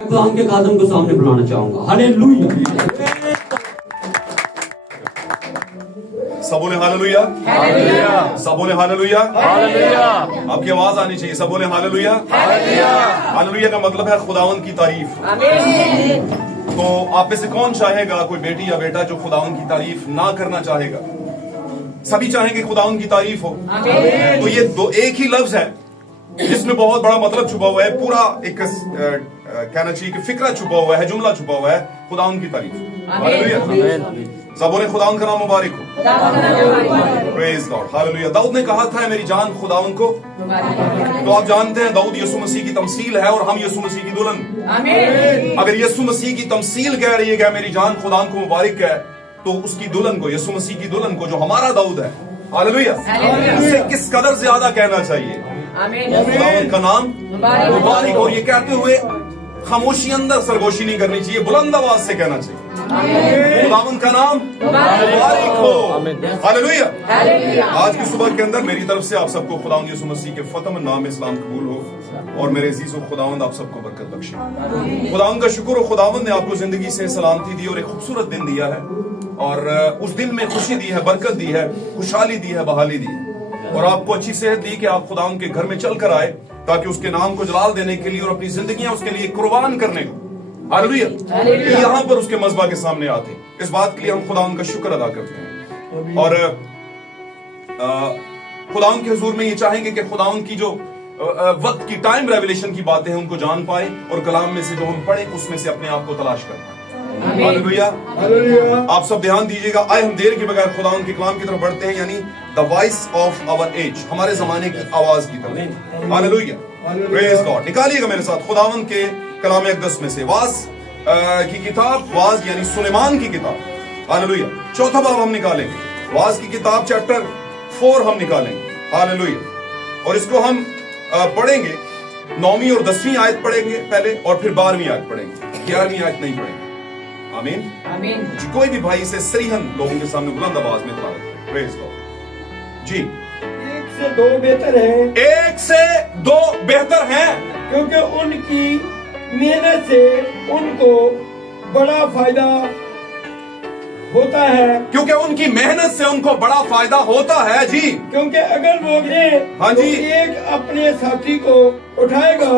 खुदा के खादम को सामने बुलाना चाहूंगा। हालेलुया। सब बोले हालेलुया, सब बोले हालेलुया। आपकी आवाज आनी चाहिए, सब बोले हालेलुया। हालेलुया का मतलब है खुदावंद की तारीफ। तो आप में से कौन चाहेगा, कोई बेटी या बेटा जो खुदावंद की तारीफ ना करना चाहेगा? सभी चाहेंगे खुदावंद की तारीफ हो। तो ये दो एक ही लफ्ज है जिसमें बहुत बड़ा मतलब छुपा हुआ है, पूरा एक कहना चाहिए कि फिक्रा छुपा हुआ है, जुमला छुपा हुआ है, खुदावंद की तारीफ। हालेलुया। सब बोले खुदावंद का नाम मुबारक हो। Praise God, hallelujah. दाऊद ने कहा था मेरी जान खुदावंद को। तो आप जानते हैं दाऊद यीशु मसीह की तमसील है और हम यीशु मसीह की दुल्हन। अगर यीशु मसीह की तमसील कह रही है कि मेरी जान खुदावंद को मुबारक है, तो उसकी दुल्हन को, यीशु मसीह की दुल्हन को, जो हमारा दाऊद है, हालेलुया, उसे किस कदर ज्यादा कहना चाहिए खुदावंद का नाम मुबारक। और ये कहते हुए खामोशी अंदर सरगोशी नहीं करनी चाहिए, बुलंद आवाज से कहना चाहिए खुदावंद का नाम मुबारक हो। हालेलुया। आज की सुबह के अंदर मेरी तरफ से आप सबको खुदावंद यीशु मसीह के फतम नाम इस्लाम कबूल हो और मेरे अजीज खुदावंद आप सबको बरकत बख्शे। खुदावंद का शुक्र, खुदावंद ने आपको जिंदगी से सलामती दी और एक खूबसूरत दिन दिया है और उस दिन में खुशी दी है, बरकत दी है, खुशहाली दी है, बहाली दी है और आपको अच्छी सेहत दी कि आप खुदावंद के घर में चल कर आए ताकि उसके नाम को जलाल देने के लिए और अपनी जिंदगियां उसके लिए कुर्बान करने को, हालेलुया, यहाँ पर उसके मज़बा के सामने आते। इस बात के लिए हम खुदावंद का शुक्र अदा करते हैं और खुदावंद के हुजूर में ये चाहेंगे कि खुदावंद की जो वक्त की टाइम रेवलेशन की बातें हैं उनको जान पाए और कलाम में से जो हम पढ़े उसमें से अपने आप को तलाश कर पाए। हालेलुया। आप सब ध्यान दीजिएगा। आए हम देर के बगैर खुदावंद के कलाम की तरफ बढ़ते हैं, यानी the voice of our age, हमारे जमाने की आवाज की तरफ। हालेलुया। Praise God. निकालिएगा मेरे साथ खुदावंद के कलाम अक़दस में से वाज की किताब, वाज यानी सुलेमान की किताब। हालेलुया। चौथा बाब हम निकालेंगे, वाज की किताब चैप्टर 4 हम निकालेंगे। हालेलुया। और इसको हम पढ़ेंगे, 9वीं और 10वीं आयत पढ़ेंगे पहले और फिर 12वीं आयत पढ़ेंगे, 11वीं आयत नहीं पढ़ेंगे। आमीन। आमीन। जी, कोई भी भाई इसे सरीहन लोगों के सामने बुलंद आवाज में तिलावत करें। Praise God. जी। 1 से 2 बेहतर है, 1 से 2 बेहतर हैं, क्योंकि उनकी मेहनत से उनको बड़ा फायदा होता है। क्योंकि उनकी मेहनत से उनको बड़ा फायदा होता है। जी। क्योंकि अगर वो गिरे हाँ तो जी, एक अपने साथी को उठाएगा,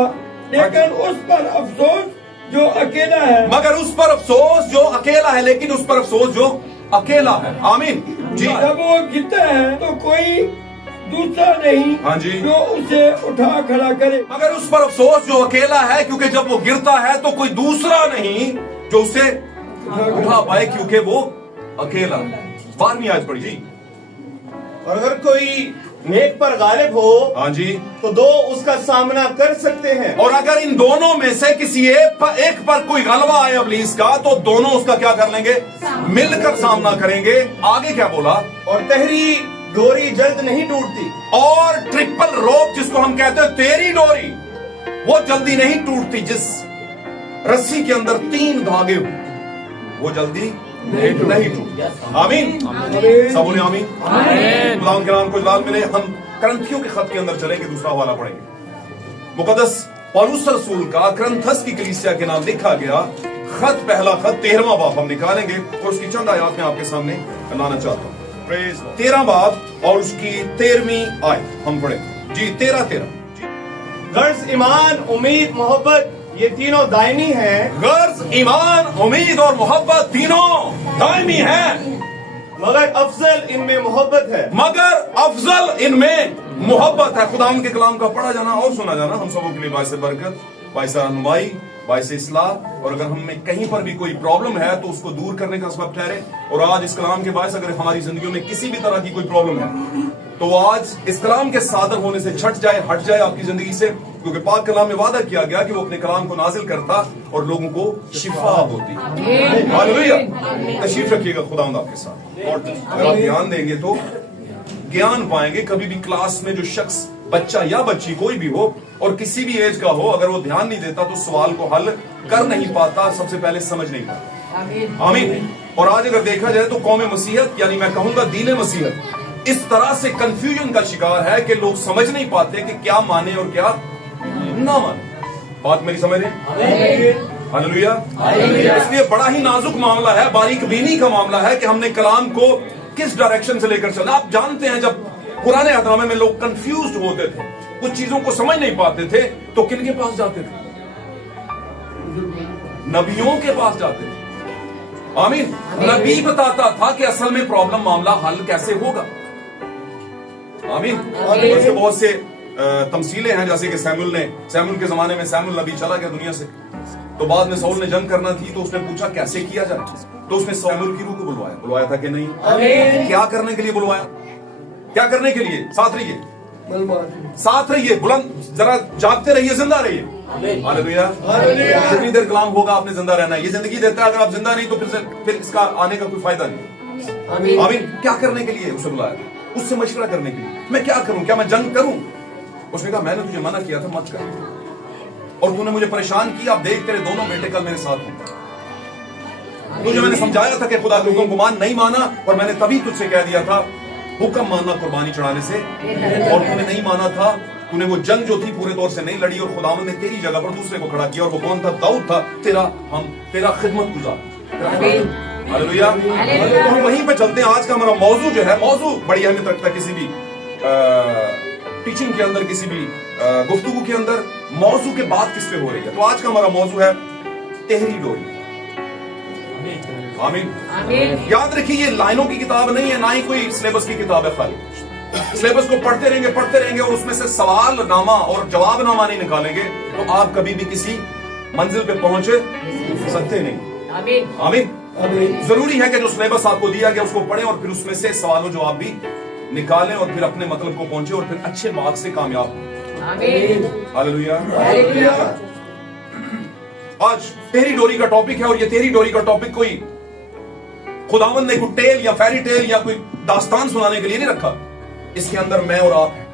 लेकिन उस पर अफसोस जो अकेला है। मगर उस पर अफसोस जो अकेला है, लेकिन उस पर अफसोस जो अकेला है। आमीन। जी। जब वो गिरता है तो कोई दूसरा नहीं हाँ जी, जो उसे उठा खड़ा करे। मगर उस पर अफसोस जो अकेला है, क्योंकि जब वो गिरता है तो कोई दूसरा नहीं जो उसे उठा पाए, क्योंकि वो अकेला। 12वीं आयत पढ़ी जी। और अगर कोई नेक पर गालिब हो, हाँ जी, तो 2 उसका सामना कर सकते हैं। और अगर इन दोनों में से किसी एक पर कोई गलबा आए इब्लीस का, तो दोनों उसका क्या कर लेंगे? मिलकर सामना करेंगे। आगे क्या बोला? और तहरी डोरी जल्द नहीं टूटती। और ट्रिपल रोप जिसको हम कहते हैं तेरी डोरी, वो जल्दी नहीं टूटती। जिस रस्सी के अंदर 3 धागे वो जल्दी नहीं टूटती। आमीन। सब बोले आमीन। खुदा के नाम को जलाल मिले। हम करंथियों के खत के अंदर चलेंगे, दूसरा हवाला पढ़ेंगे। मुकद्दस पौलुस रसूल का करंथस की कलीसिया के नाम लिखा गया खत, पहला खत 13वां बाब हम निकालेंगे और उसकी चंद आयत में आपके सामने लाना चाहता हूँ। 13 बाब और उसकी 13वीं आयत हम पढ़ेंगे जी। 13 गर्ज, ईमान, उम्मीद, मोहब्बत, ये तीनों दायमी हैं। गर्ज, ईमान, उम्मीद और मोहब्बत तीनों दायमी हैं, मगर अफजल इनमें मोहब्बत है। मगर अफजल इनमें मोहब्बत है। खुदा के कलाम का पढ़ा जाना और सुना जाना हम सबों के लिए बाइस बरकत, बाइस रहनुमाई, बाइस इस्लाह, और अगर हमें कहीं पर भी कोई प्रॉब्लम है तो उसको दूर करने का सबब ठहरे। और आज इस कलाम के बायस अगर हमारी जिंदगियों में किसी भी तरह की कोई प्रॉब्लम है तो आज इस कलाम के सादर होने से छट जाए, हट जाए आपकी जिंदगी से, क्योंकि पाक कलाम में वादा किया गया कि वो अपने कलाम को नाजिल करता और लोगों को शिफा होती। हालेलुया। तशरीफ रखिएगा खुदावंद आपके साथ, और अगर आप ध्यान देंगे तो ज्ञान पाएंगे। कभी भी क्लास में जो शख्स, बच्चा या बच्ची कोई भी हो और किसी भी एज का हो, अगर वो ध्यान नहीं देता तो सवाल को हल कर नहीं पाता, सबसे पहले समझ नहीं पाता। आमीन। और आज अगर देखा जाए तो कौम मसीहत, यानी मैं कहूंगा दीन मसीहत, इस तरह से कंफ्यूजन का शिकार है कि लोग समझ नहीं पाते कि क्या माने और क्या ना माने। बात मेरी समझ रहे हैं? हालेलुया। इसलिए बड़ा ही नाजुक मामला है, बारीक बीनी का मामला है कि हमने कलाम को किस डायरेक्शन से लेकर चलना। आप जानते हैं जब पुराने अहदनामे में लोग कंफ्यूज होते थे, कुछ चीजों को समझ नहीं पाते थे, तो किन के पास जाते थे? नबियों के पास जाते थे। आमीन। नबी बताता था कि असल में प्रॉब्लम मामला हल कैसे होगा। आमीन। ऐसे बहुत से तमसीलें हैं, जैसे कि सैमुल के जमाने में सैमुल नबी चला गया दुनिया से, तो बाद में साउल ने जंग करना थी, तो उसने पूछा कैसे किया जाए, तो उसने सैमुल की रूह को बुलवाया था कि नहीं? क्या करने के लिए बुलवाया? क्या करने के लिए? साथ रहिए, बुलंद जरा जागते रहिए, जिंदा रहिए। हालेलुया। जितनी देर कलाम होगा आपने जिंदा रहना है। ये जिंदगी देता है, अगर आप जिंदा नहीं तो फिर इसका आने का कोई फायदा नहीं। आमीन। क्या करने के लिए उसे बुलाया? उससे मशवरा करने के लिए, मैं क्या करूं, क्या मैं जंग करूं? उसने कहा मैंने तुझे मना किया था मत कर, और तूने मुझे परेशान किया, अब देख तेरे दोनों बेटे कल मेरे साथ होंगे। तुझे मैंने समझाया था कि खुदा के हुक्म को मान, नहीं माना, और मैंने तभी तुझसे कह दिया था हुक्म मानना कुर्बानी चढ़ाने से, और तूने नहीं माना था। तूने वो जंग जो थी पूरे तौर से नहीं लड़ी, और खुदावंद ने तेरी जगह पर दूसरे को खड़ा किया, और वो कौन था? दाऊद था, तेरा खिदमत गुजार। हालेलुया। तो हम वहीं पे चलते हैं। आज का हमारा मौजू जो है, मौजू बड़ी अहमियत रखता है किसी भी टीचिंग के अंदर, किसी भी गुफ्तगू के अंदर मौजू के बाद किस पे हो रही है। तो आज का हमारा मौजू है तेहरी डोरी। आमीन। याद रखिए, ये लाइनों की किताब नहीं है, ना ही कोई सिलेबस की किताब है। खाली सिलेबस को पढ़ते रहेंगे और उसमें से सवाल नामा और जवाब नामा नहीं निकालेंगे तो आप कभी भी किसी मंजिल पे पहुंचे सकते नहीं। आमीन। जरूरी है कि जो सिलेबस आपको दिया गया उसको पढ़ें, और फिर उसमें से सवालों जवाब भी निकालें, और फिर अपने मतलब को पहुंचे, और फिर अच्छे मार्क्स से कामयाब हो। हालेलुया। आज तेरी डोरी का टॉपिक है, और ये तेरी डोरी का टॉपिक कोई खुदावंद ने कोई टेल या फेरी टेल या कोई दास्तान सुनाने के लिए नहीं रखा। इसके अंदर मैं और आप हैं।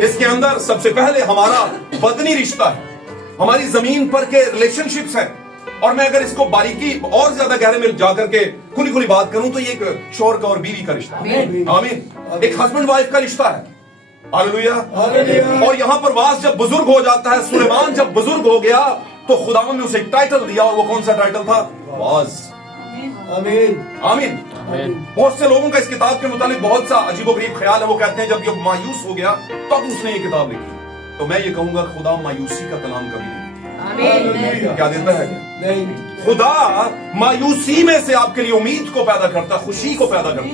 इसके अंदर सबसे पहले हमारा बदनी रिश्ता है, हमारी जमीन पर के रिलेशनशिप्स हैं। और मैं अगर इसको बारीकी और ज्यादा गहरे में जाकर के खुली बात करूं तो ये एक शौहर का और बीवी का रिश्ता है। आमीन। एक हस्बैंड वाइफ का रिश्ता है। हालेलुया। और यहां पर वास जब बुजुर्ग हो जाता है, सुलेमान जब बुजुर्ग हो गया तो खुदावंद ने उसे एक टाइटल दिया, और वो कौन सा टाइटल था? वाज। आमीन। बहुत से लोगों का इस किताब के मुतालिक बहुत सा अजीबोगरीब ख्याल है। वो कहते हैं जब ये मायूस हो गया तब उसने ये किताब लिखी। तो मैं ये कहूंगा खुदा मायूसी का कलाम कभी नहीं। क्या देता है? नहीं। खुदा मायूसी में से आपके लिए उम्मीद को पैदा करता, खुशी को पैदा करता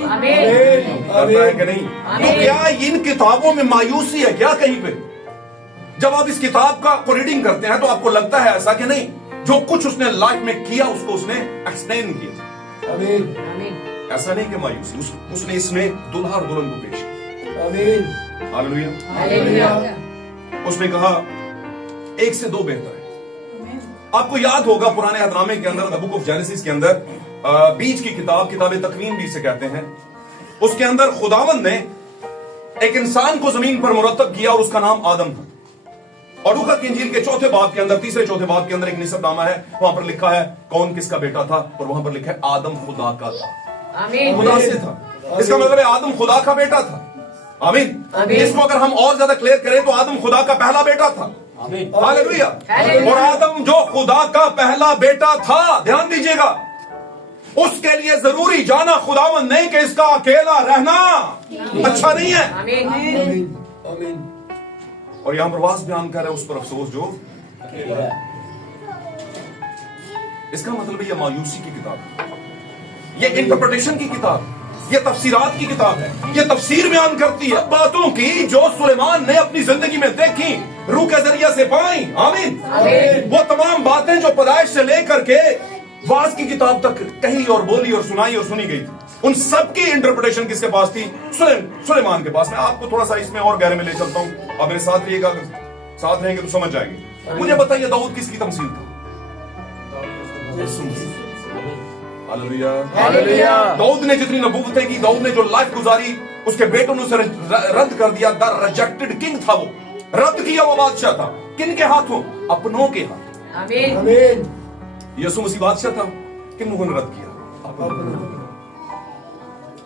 है कि नहीं? तो क्या इन किताबों में मायूसी है क्या कहीं पे? जब आप इस किताब का रीडिंग करते हैं तो आपको लगता है ऐसा कि नहीं, जो कुछ उसने लाइफ में किया उसको उसने एक्सप्लेन किया। ऐसा नहीं कि मायूसी, उसने इसमें दुल्हा और दुल्हन को पेश किया। हालेलुया। उसने कहा एक से दो बेहतर है। आपको याद होगा पुराने अहदनामे के अंदर, द बुक ऑफ जेनेसिस के अंदर, बीज की किताब, किताब तकवीन भी इसे कहते हैं, उसके अंदर खुदावंद ने एक इंसान को जमीन पर मुरतब किया और उसका नाम आदम था। और लूका की इंजील के चौथे बाब के अंदर, तीसरे चौथे बाब के अंदर एक निसबनामा है, वहां पर लिखा है कौन किसका बेटा था, और वहां पर लिखा है आदम खुदा का था। खुदा से था। इसका मतलब है आदम खुदा का बेटा था। आमीन। इसको अगर हम और ज्यादा क्लियर करें तो आदम खुदा का पहला बेटा था। हालेलुया। और आदम जो खुदा का पहला बेटा था, ध्यान दीजिएगा, उसके लिए जरूरी जाना खुदावंद नहीं कि इसका अकेला रहना अच्छा नहीं है। आमीन। और यहां पर वास बयान कर रहा है उस पर अफसोस जो अकेला है। इसका मतलब है यह मायूसी की किताब है, ये इंटरप्रिटेशन की किताब, ये तफसीरात की किताब है, ये तफसीर बयान करती है बातों की जो सुलेमान ने अपनी जिंदगी में देखी, रूह के जरिए से पाई। आमीन। वो तमाम बातें जो पैदाइश से लेकर के वाज की किताब तक कही और बोली और सुनाई और सुनी गई थी, उन सब की इंटरप्रिटेशन किसके पास थी? सुलेमान के पास। मैं आपको थोड़ा सा इसमें और गहरे में ले चलता हूं, आप मेरे साथ रहिएगा, साथ रहेंगे तो समझ जाएंगे। मुझे बताइए दाऊद किसकी तमसील था? हालेलुया। दाऊद ने जितनी नबूवतें की, दाऊद ने जो लाइफ गुजारी, उसके बेटों ने उसे रद्द कर दिया। द रिजेक्टेड किंग था वो, रद्द किया हुआ बादशाह था। किन के हाथों? अपनों के हाथ। आमीन। यीशु मसीह बादशाह था, किन लोगों ने रद्द किया?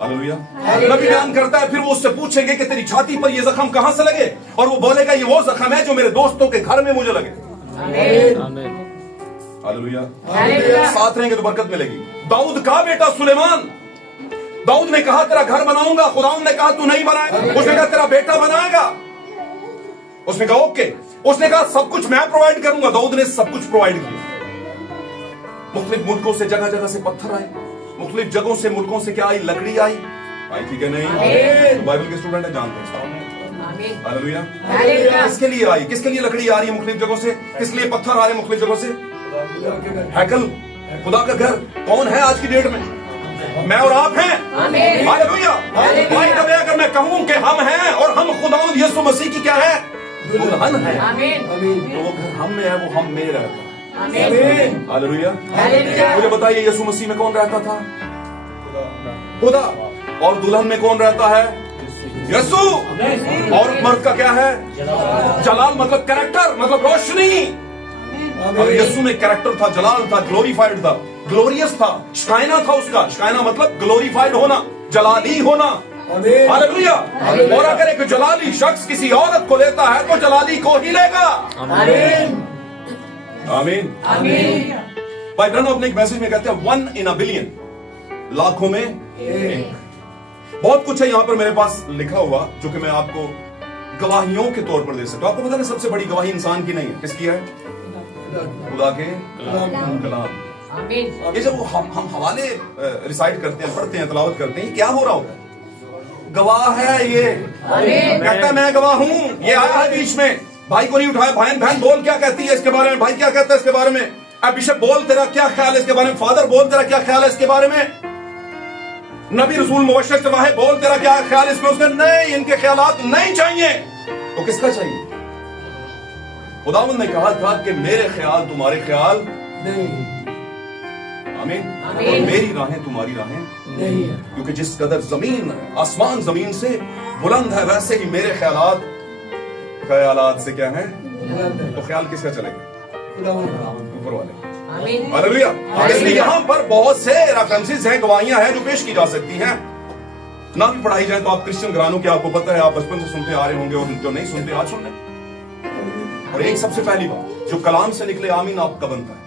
हालेलुया। नबी बयान करता है, फिर वो उससे पूछेंगे कि तेरी छाती पर ये जख्म कहां से लगे, और वो बोलेगा ये वो जख्म है जो मेरे दोस्तों के घर में मुझे लगे। हालेलुया। साथ रहेंगे तो बरकत मिलेगी। दाऊद का बेटा सुलेमान, दाऊद ने कहा तेरा घर बनाऊंगा, खुदावंद ने कहा तू नहीं बनाएगा, उसने कहा तेरा बेटा बनाएगा, उसने कहा ओके, उसने कहा सब कुछ मैं प्रोवाइड करूंगा। दाऊद ने सब कुछ प्रोवाइड किया। मुख्तलिफ मुल्कों से जगह जगह से पत्थर आए, मुख्तलिफ जगहों से मुल्कों से क्या आई, लकड़ी आई ठीक है नहीं, तो बाइबल के स्टूडेंट है जानते हैं। हालेलुया। किसके लिए आई, किसके लिए लकड़ी आ रही है मुख्तलिफ जगहों से, किस लिए पत्थर आ रहे हैं मुख्तलिफ जगहों से? हैकल, खुदा का घर कौन है आज की डेट में? मैं और आप हैं। हालेलुया। भाई तब अगर मैं कहूं कि हम हैं और हम खुदावंद यीशु मसीह की क्या है, दुल्हन है, तो वो घर हम में है, वो हम में रहता है। हालेलुया। मुझे बताइए यीशु मसीह में कौन रहता था? खुदा। और दुल्हन में कौन रहता है? यीशु। और मर्द का क्या है? जलाल, मतलब कैरेक्टर, मतलब रोशनी। और यीशु में कैरेक्टर था, जलाल था, ग्लोरीफाइड था, ग्लोरियस था, शकायना था उसका। शकायना मतलब ग्लोरीफाइड होना, जलाली होना। हालेलुया। और अगर एक जलाली शख्स किसी औरत को लेता है तो जलाली को ही लेगा। आमीन। भाई ब्रनम अपने एक मैसेज में कहते हैं 1 in a billion, लाखों में एक। बहुत कुछ है यहाँ पर मेरे पास लिखा हुआ जो कि मैं आपको गवाहियों के तौर पर दे सकता हूं। आपको पता है सबसे बड़ी गवाही इंसान की नहीं है, किसकी है? खुदा के कलाम। ये जब हम हवाले रिसाइट करते हैं, पढ़ते हैं, तलावत करते हैं, क्या हो रहा होता है? गवाह है ये, कहता है मैं गवाह हूं, ये आया है बीच में, भाई को नहीं उठाया, बहन बोल क्या कहती है इसके बारे में, भाई क्या कहता है इसके बारे में, बिशप बोल तेरा क्या ख्याल है इसके बारे में, फादर बोल तेरा क्या ख्याल है इसके बारे में, नबी रसूल मुबश्शिर चवाहे बोल तेरा क्या ख्याल है इसमें। उसने नहीं, इनके ख्यालात नहीं चाहिए, तो किसका चाहिए? खुदावंद ने कहा था कि मेरे ख्याल तुम्हारे ख्याल नहीं। आमीन। और मेरी राहें तुम्हारी राहें नहीं, क्योंकि जिस कदर जमीन आसमान जमीन से बुलंद है वैसे ही मेरे ख्यालात से क्या है, तो ख्याल किसका चलेगा? ऊपर वाले। हालेलुया। इसलिए यहाँ पर बहुत से रेफरेंसेस हैं, गवाहियां हैं जो पेश की जा सकती हैं, ना भी पढ़ाई जाए तो आप क्रिश्चियन घरानों के, आपको पता है, आप बचपन से सुनते आ रहे होंगे, और जो नहीं सुनते आज सुन लें। और एक सबसे पहली बात जो कलाम से निकले, आमीन आपका बनता है।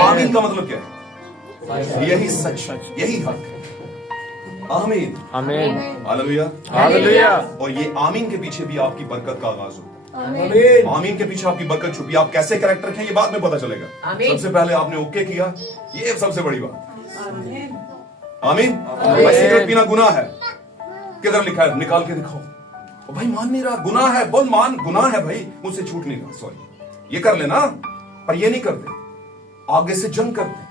आमीन का मतलब क्या है? यही सच, यही हक है। आमीन। आमीन। हालेलुया। हालेलुया। और ये आमीन के पीछे भी आपकी बरकत का आगाज होता है। आमीन के पीछे आपकी बरकत छुपी। आप कैसे कैरेक्टर हैं ये बाद में पता चलेगा, सबसे पहले आपने ओके किया, ये सबसे बड़ी बात। आमीन। भाई सिगरेट पीना गुनाह है, किधर लिखा है? निकाल के दिखाओ। भाई मान नहीं रहा, गुनाह है, बोल मान गुनाह है भाई, मुझसे छूट नहीं रहा, सॉरी, ये कर लेना, पर ये नहीं करते, आगे से जंग करते,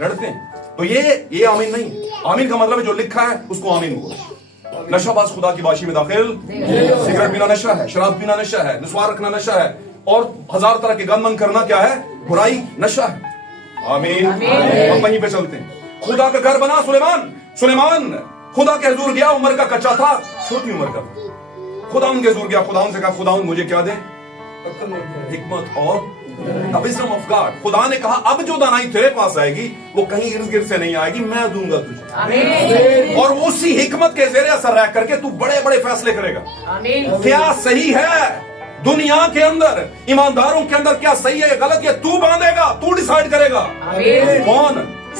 लड़ते हैं, तो ये आमीन नहीं है। आमीन का मतलब है जो लिखा है उसको आमीन बोलो। नशाबाज खुदा की बाशी में दाखिल, सिगरेट पीना नशा है, शराब पीना नशा है, निस्वार रखना नशा है, और 1000 तरह के गंदमंद करना क्या है? बुराई, नशा है। आमीन। हम वहीं पे चलते हैं। खुदा का घर बना सुलेमान खुदा के हुजूर गया, उम्र का कच्चा था, छोटी उम्र का, खुदा उनके हुजूर गया, खुदा उनसे कहा खुदा मुझे क्या दे? हिकमत और विज़डम ऑफ गॉड। खुदा ने कहा अब जो दानाई तेरे पास आएगी वो कहीं इर्द गिर्द से नहीं आएगी, मैं दूंगा तुझे, और उसी हिकमत के ज़ेरे असर रह करके तू बड़े बड़े फैसले करेगा। क्या सही है दुनिया के अंदर, ईमानदारों के अंदर क्या सही है गलत, ये तू बांधेगा, तू डिसाइड करेगा। कौन?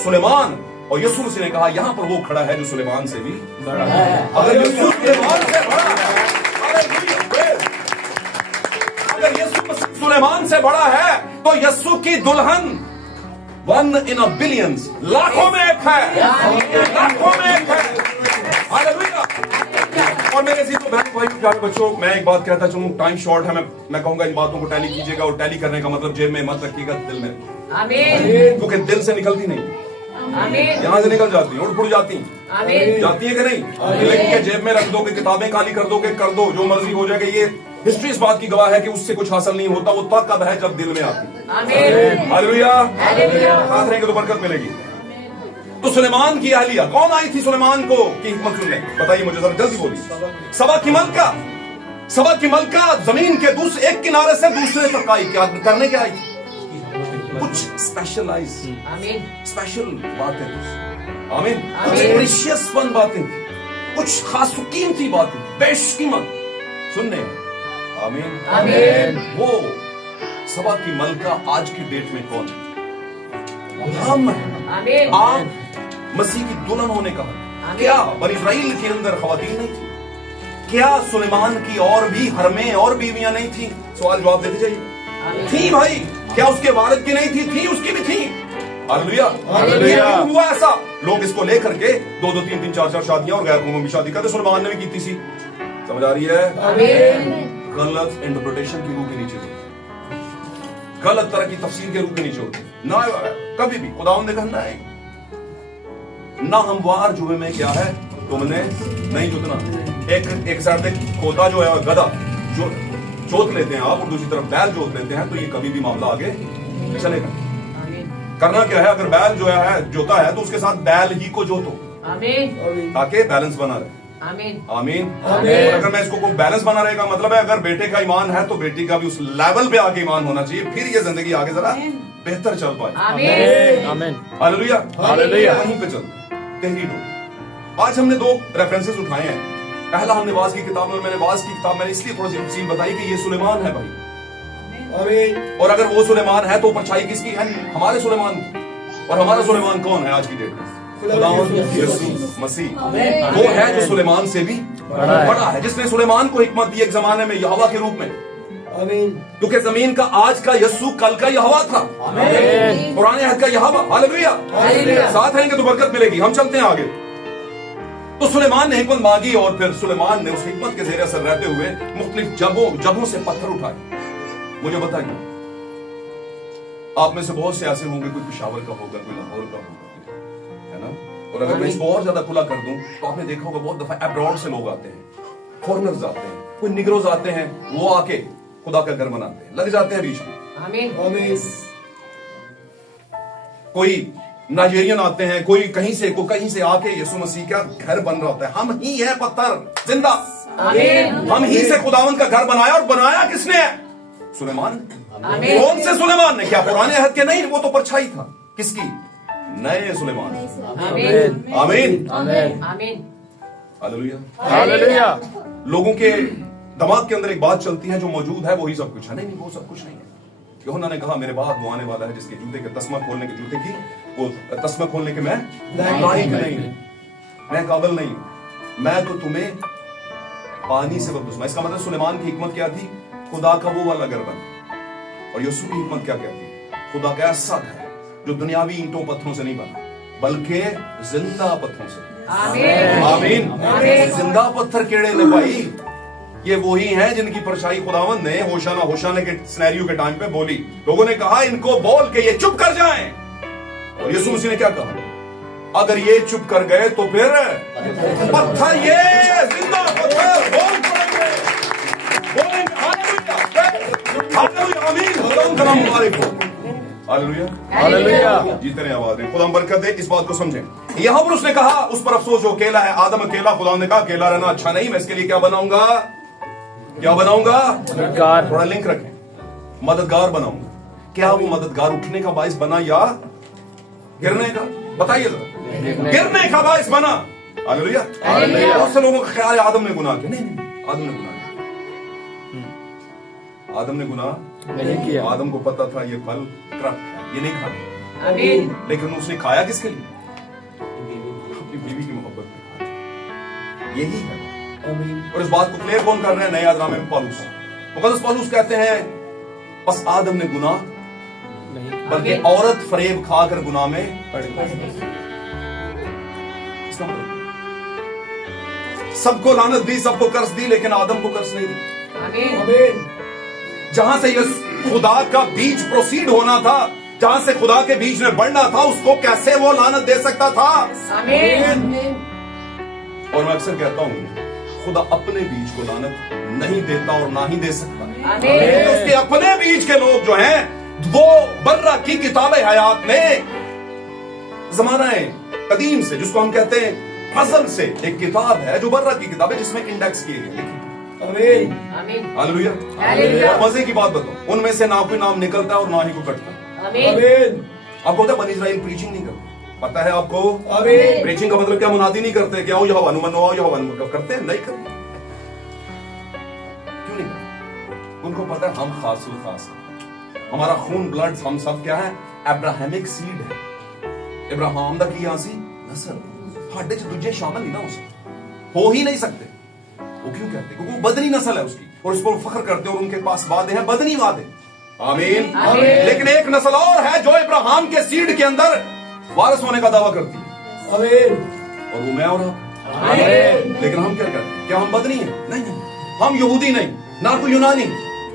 सुलेमान। और यीशु मसीह ने कहा यहां पर वो खड़ा है जो सुलेमान से भी बड़ा है। अगर यीशु सुलेमान से बड़ा है, अगर यीशु सुलेमान से बड़ा है, तो यीशु की दुल्हन 1 in a billion, लाखों में एक है, लाखों में एक है। हालेलुया। और मेरे सीधे बहन भाई प्यारे बच्चों, मैं एक बात कहता चलूं, टाइम शॉर्ट है, मैं कहूंगा इन बातों को टैली कीजिएगा, और टैली करने का मतलब जेब में मत रखिएगा, दिल में, क्योंकि दिल से निकलती नहीं, यहाँ से निकल जाती है, उड़ फुड़ जाती है, जाती है कि नहीं? लिख के जेब में रख दोगे, किताबें काली कर दोगे, कर दो, जो मर्जी हो जाएगा। ये हिस्ट्री इस बात की गवाह है कि उससे कुछ हासिल नहीं होता, वो तब है जब दिल में आती। हालेलुया। हाथ रहेंगे तो बरकत मिलेगी। तो सुलेमान की अहलिया कौन आई थी सुलेमान को की हिकमत सुनने? बताइए मुझे जरा, जल्दी बोलिए। सबा की मलका जमीन के एक किनारे से दूसरे तक आई, क्या करने के आई थी? कुछ स्पेशल बात है। आमीन। कुछ प्रीशियस फन बातें थी, कुछ खास कीमती बातें, बेशकीमत सुनने। आमीन आमीन। वो सभा की मलका आज की डेट में कौन है? हम हैं। आप मसीह की दुल्हन होने का हक। क्या बनी इस्राइल के अंदर खवातीन नहीं थी? क्या सुलेमान की और भी हरमें और बीवियां नहीं थी? सवाल जवाब देते जाइए। थी भाई। क्या उसके वालिद की नहीं थी? थी, उसकी भी थी। Hallelujah hallelujah. हुआ ऐसा, लोग इसको लेकर के 2-2 3-3 4-4 शादियां और गैर कौमों की शादी करते। सुलेमान ने भी की थी। समझ आ रही है? गलत इंटरप्रिटेशन की रूह के नीचे होती, गलत तरह की तफसीर के रूप में नीचे होती ना। कभी भी खुदावंद ने कहा ना हमवार जुए में क्या है तुमने नहीं जुतना। एक साइड में खोता जो है गधा जो जोत लेते हैं आप, और दूसरी तरफ बैल जोत लेते हैं, तो ये कभी भी मामला आगे चलेगा। करना क्या है, अगर बैल जो है जोता है तो उसके साथ बैल ही को जोतो, ताकि बैलेंस बना रहे। आमीन आमीन। और अगर मैं इसको बैलेंस बना रहेगा, मतलब है अगर बेटे का ईमान है तो बेटी का भी उस लेवल पे आगे ईमान होना चाहिए, फिर ये जिंदगी आगे जरा बेहतर चल पाए। आमीन हालेलुया हालेलुया। वहीं पे चल तहरीर हो। आज हमने 2 रेफरेंसेस उठाए हैं। पहला हमने वाज की किताब में, मैंने वाज की किताब मैंने इसलिए थोड़ी सी तफसील बताई कि ये सुलेमान है भाई। और अगर वो सुलेमान है तो परछाई किसकी है? हमारे सुलेमान की। और हमारा सुलेमान कौन है आज की डेट में? खुदावंद यीशु मसीह। वो है जो सुलेमान से भी बड़ा है, जिसने सुलेमान को हिकमत दी एक जमाने में यहोवा के रूप में। क्योंकि जमीन का आज का यस्सु कल का यहोवा था, पुराने हद का यहोवा। हालेलुया। साथ रहेंगे तो बरकत मिलेगी। हम चलते हैं आगे। तो सुलेमान ने हिकमत मांगी और फिर सुलेमान ने उस हिकमत के ज़ेरे असर रहते हुए मुख्तलिफ जगहों से पत्थर उठाए। मुझे बताइए, आप में से बहुत से ऐसे होंगे, कोई पेशावर का होगा, कोई लाहौर का होगा, है ना? और अगर मैं इसको और ज्यादा खुला कर दूं तो आपने देखा होगा बहुत दफा अब्रॉड से लोग आते हैं, फॉरेनर्स आते हैं, कोई निगरोज आते हैं, वो आके खुदा का घर बनाते हैं, लग जाते हैं बीच में। आमीन। कोई नाइजीरियन आते हैं, कोई कहीं से आके यीशु मसीह का घर बन रहा होता है। हम ही है पत्थर जिंदा। हम ही से खुदावंद का घर बनाया, और बनाया किसने है? सुलेमान। कौन से सुलेमान ने? क्या पुराने अहद के नहीं? वो तो परछाई था किसकी? नए सुलेमान। आमीन आमीन आमीन हालेलुया हालेलुया। लोगों के दिमाग के अंदर एक बात चलती है, जो मौजूद है वही सब कुछ है। नहीं, वो सब कुछ नहीं है। यूहन्ना ने कहा मेरे बाद वो आने वाला है जिसके जूते के तस्मा खोलने के जूते की वो तस्मा खोलने के मैं लायक नहीं हूं, मैं काबिल नहीं हूं, मैं तो तुम्हें पानी से बपतिस्मा। इसका मतलब सुलेमान की हिकमत क्या थी? खुदा का वो वाला घर बना। और यीशु की हिकमत क्या कहती है? खुदा का ऐसा घर जो दुनियावी ईंटों पत्थरों से नहीं बना, बल्कि जिंदा पत्थरों से। आमीन आमीन। जिंदा पत्थर केड़े ने भाई? ये वही हैं जिनकी परछाई खुदावंद ने होशाना के सिनेरियो के टाइम पे बोली। लोगों ने कहा इनको बोल के ये चुप कर जाएं, और यीशु मसीह ने क्या कहा? अगर ये चुप कर गए तो फिर पत्थर, ये जिंदा पत्थर बोल पड़ेंगे। हालेलुया आमीन। खुदा का नाम मुबारक हो। Hallelujah hallelujah. जीते रहे आवाज में। खुदा बरकत दे। इस बात को समझें। यहां पर उसने कहा उस पर अफसोस जो अकेला है। आदम अकेला, खुदा ने कहा अकेला रहना अच्छा नहीं, मैं इसके लिए क्या बनाऊंगा? क्या बनाऊंगा? मददगार। थोड़ा लिंक रखें, मददगार बनाऊंगा। क्या वो मददगार उठने का बाइस बना या गिरने का? बताइए जरा। गिरने का बाइस बना। Hallelujah hallelujah. बहुत से लोगों का ख्याल है आदम ने गुनाह किया। नहीं, आदम ने गुनाह किया। आदम ने गुनाह नहीं किया। आदम को पता था ये फल करप्ट है, ये नहीं खाना। आमीन। लेकिन उसने खाया किसके लिए? अपनी बीवी की मोहब्बत में खाया। यही है। और इस बात को क्लियर कौन कर रहे हैं? नए आदनामे में पौलुस। मुकद्दस पौलुस कहते हैं बस आदम ने गुनाह नहीं, बल्कि औरत फरेब खाकर गुनाह में पड़ गई। सबको लानत दी, सबको कर्ज दी, लेकिन आदम को कर्ज नहीं दी। आमीन। जहां से खुदा का बीज प्रोसीड होना था, जहां से खुदा के बीज में बढ़ना था, उसको कैसे वो लानत दे सकता था? आमीन। और मैं अक्सर कहता हूं खुदा अपने बीज को लानत नहीं देता और ना ही दे सकता। आमीन। तो उसके अपने बीज के लोग जो हैं वो बर्रा की किताब हयात में जमाना कदीम से, जिसको हम कहते हैं फजल से, एक किताब है जो बर्रा की किताब है जिसमें इंडेक्स किए गए। आमीन आमीन हालेलुया हालेलुया। मजे की बात बताओ, उनमें से ना कोई नाम निकलता और ना ही कोई कटता। आमीन। आपको पता है बनी इस्राइल प्रीचिंग नहीं करते, पता है आपको? आमीन। प्रीचिंग का मतलब क्या? मुनादी नहीं करते कि आओ यहोवा नुमन आओ यहोवा नुमन करते हैं? नहीं करते। क्यों नहीं करते? उनको पता है हम खासुल खास हैं, हमारा खून ब्लड हम सब क्या है? अब्राहमिक सीड है। इब्राहिम दा की आसी नस्ल साडे च दूजे शामिल नहीं ना हो सकते, हो ही नहीं सकते। वो क्यों कहते? क्योंकि वो बदनी नस्ल है उसकी, और उस पर फख्र करते हैं और उनके पास वादे हैं बदनी वादे। आमीन। लेकिन एक नस्ल और है जो इब्राहिम के सीड के अंदर वारिस होने का दावा करती है। आमीन। और वो मैं और आप। लेकिन हम क्या करते हैं? क्या हम बदनी हैं? नहीं, हम यहूदी नहीं, ना कोई यूनानी,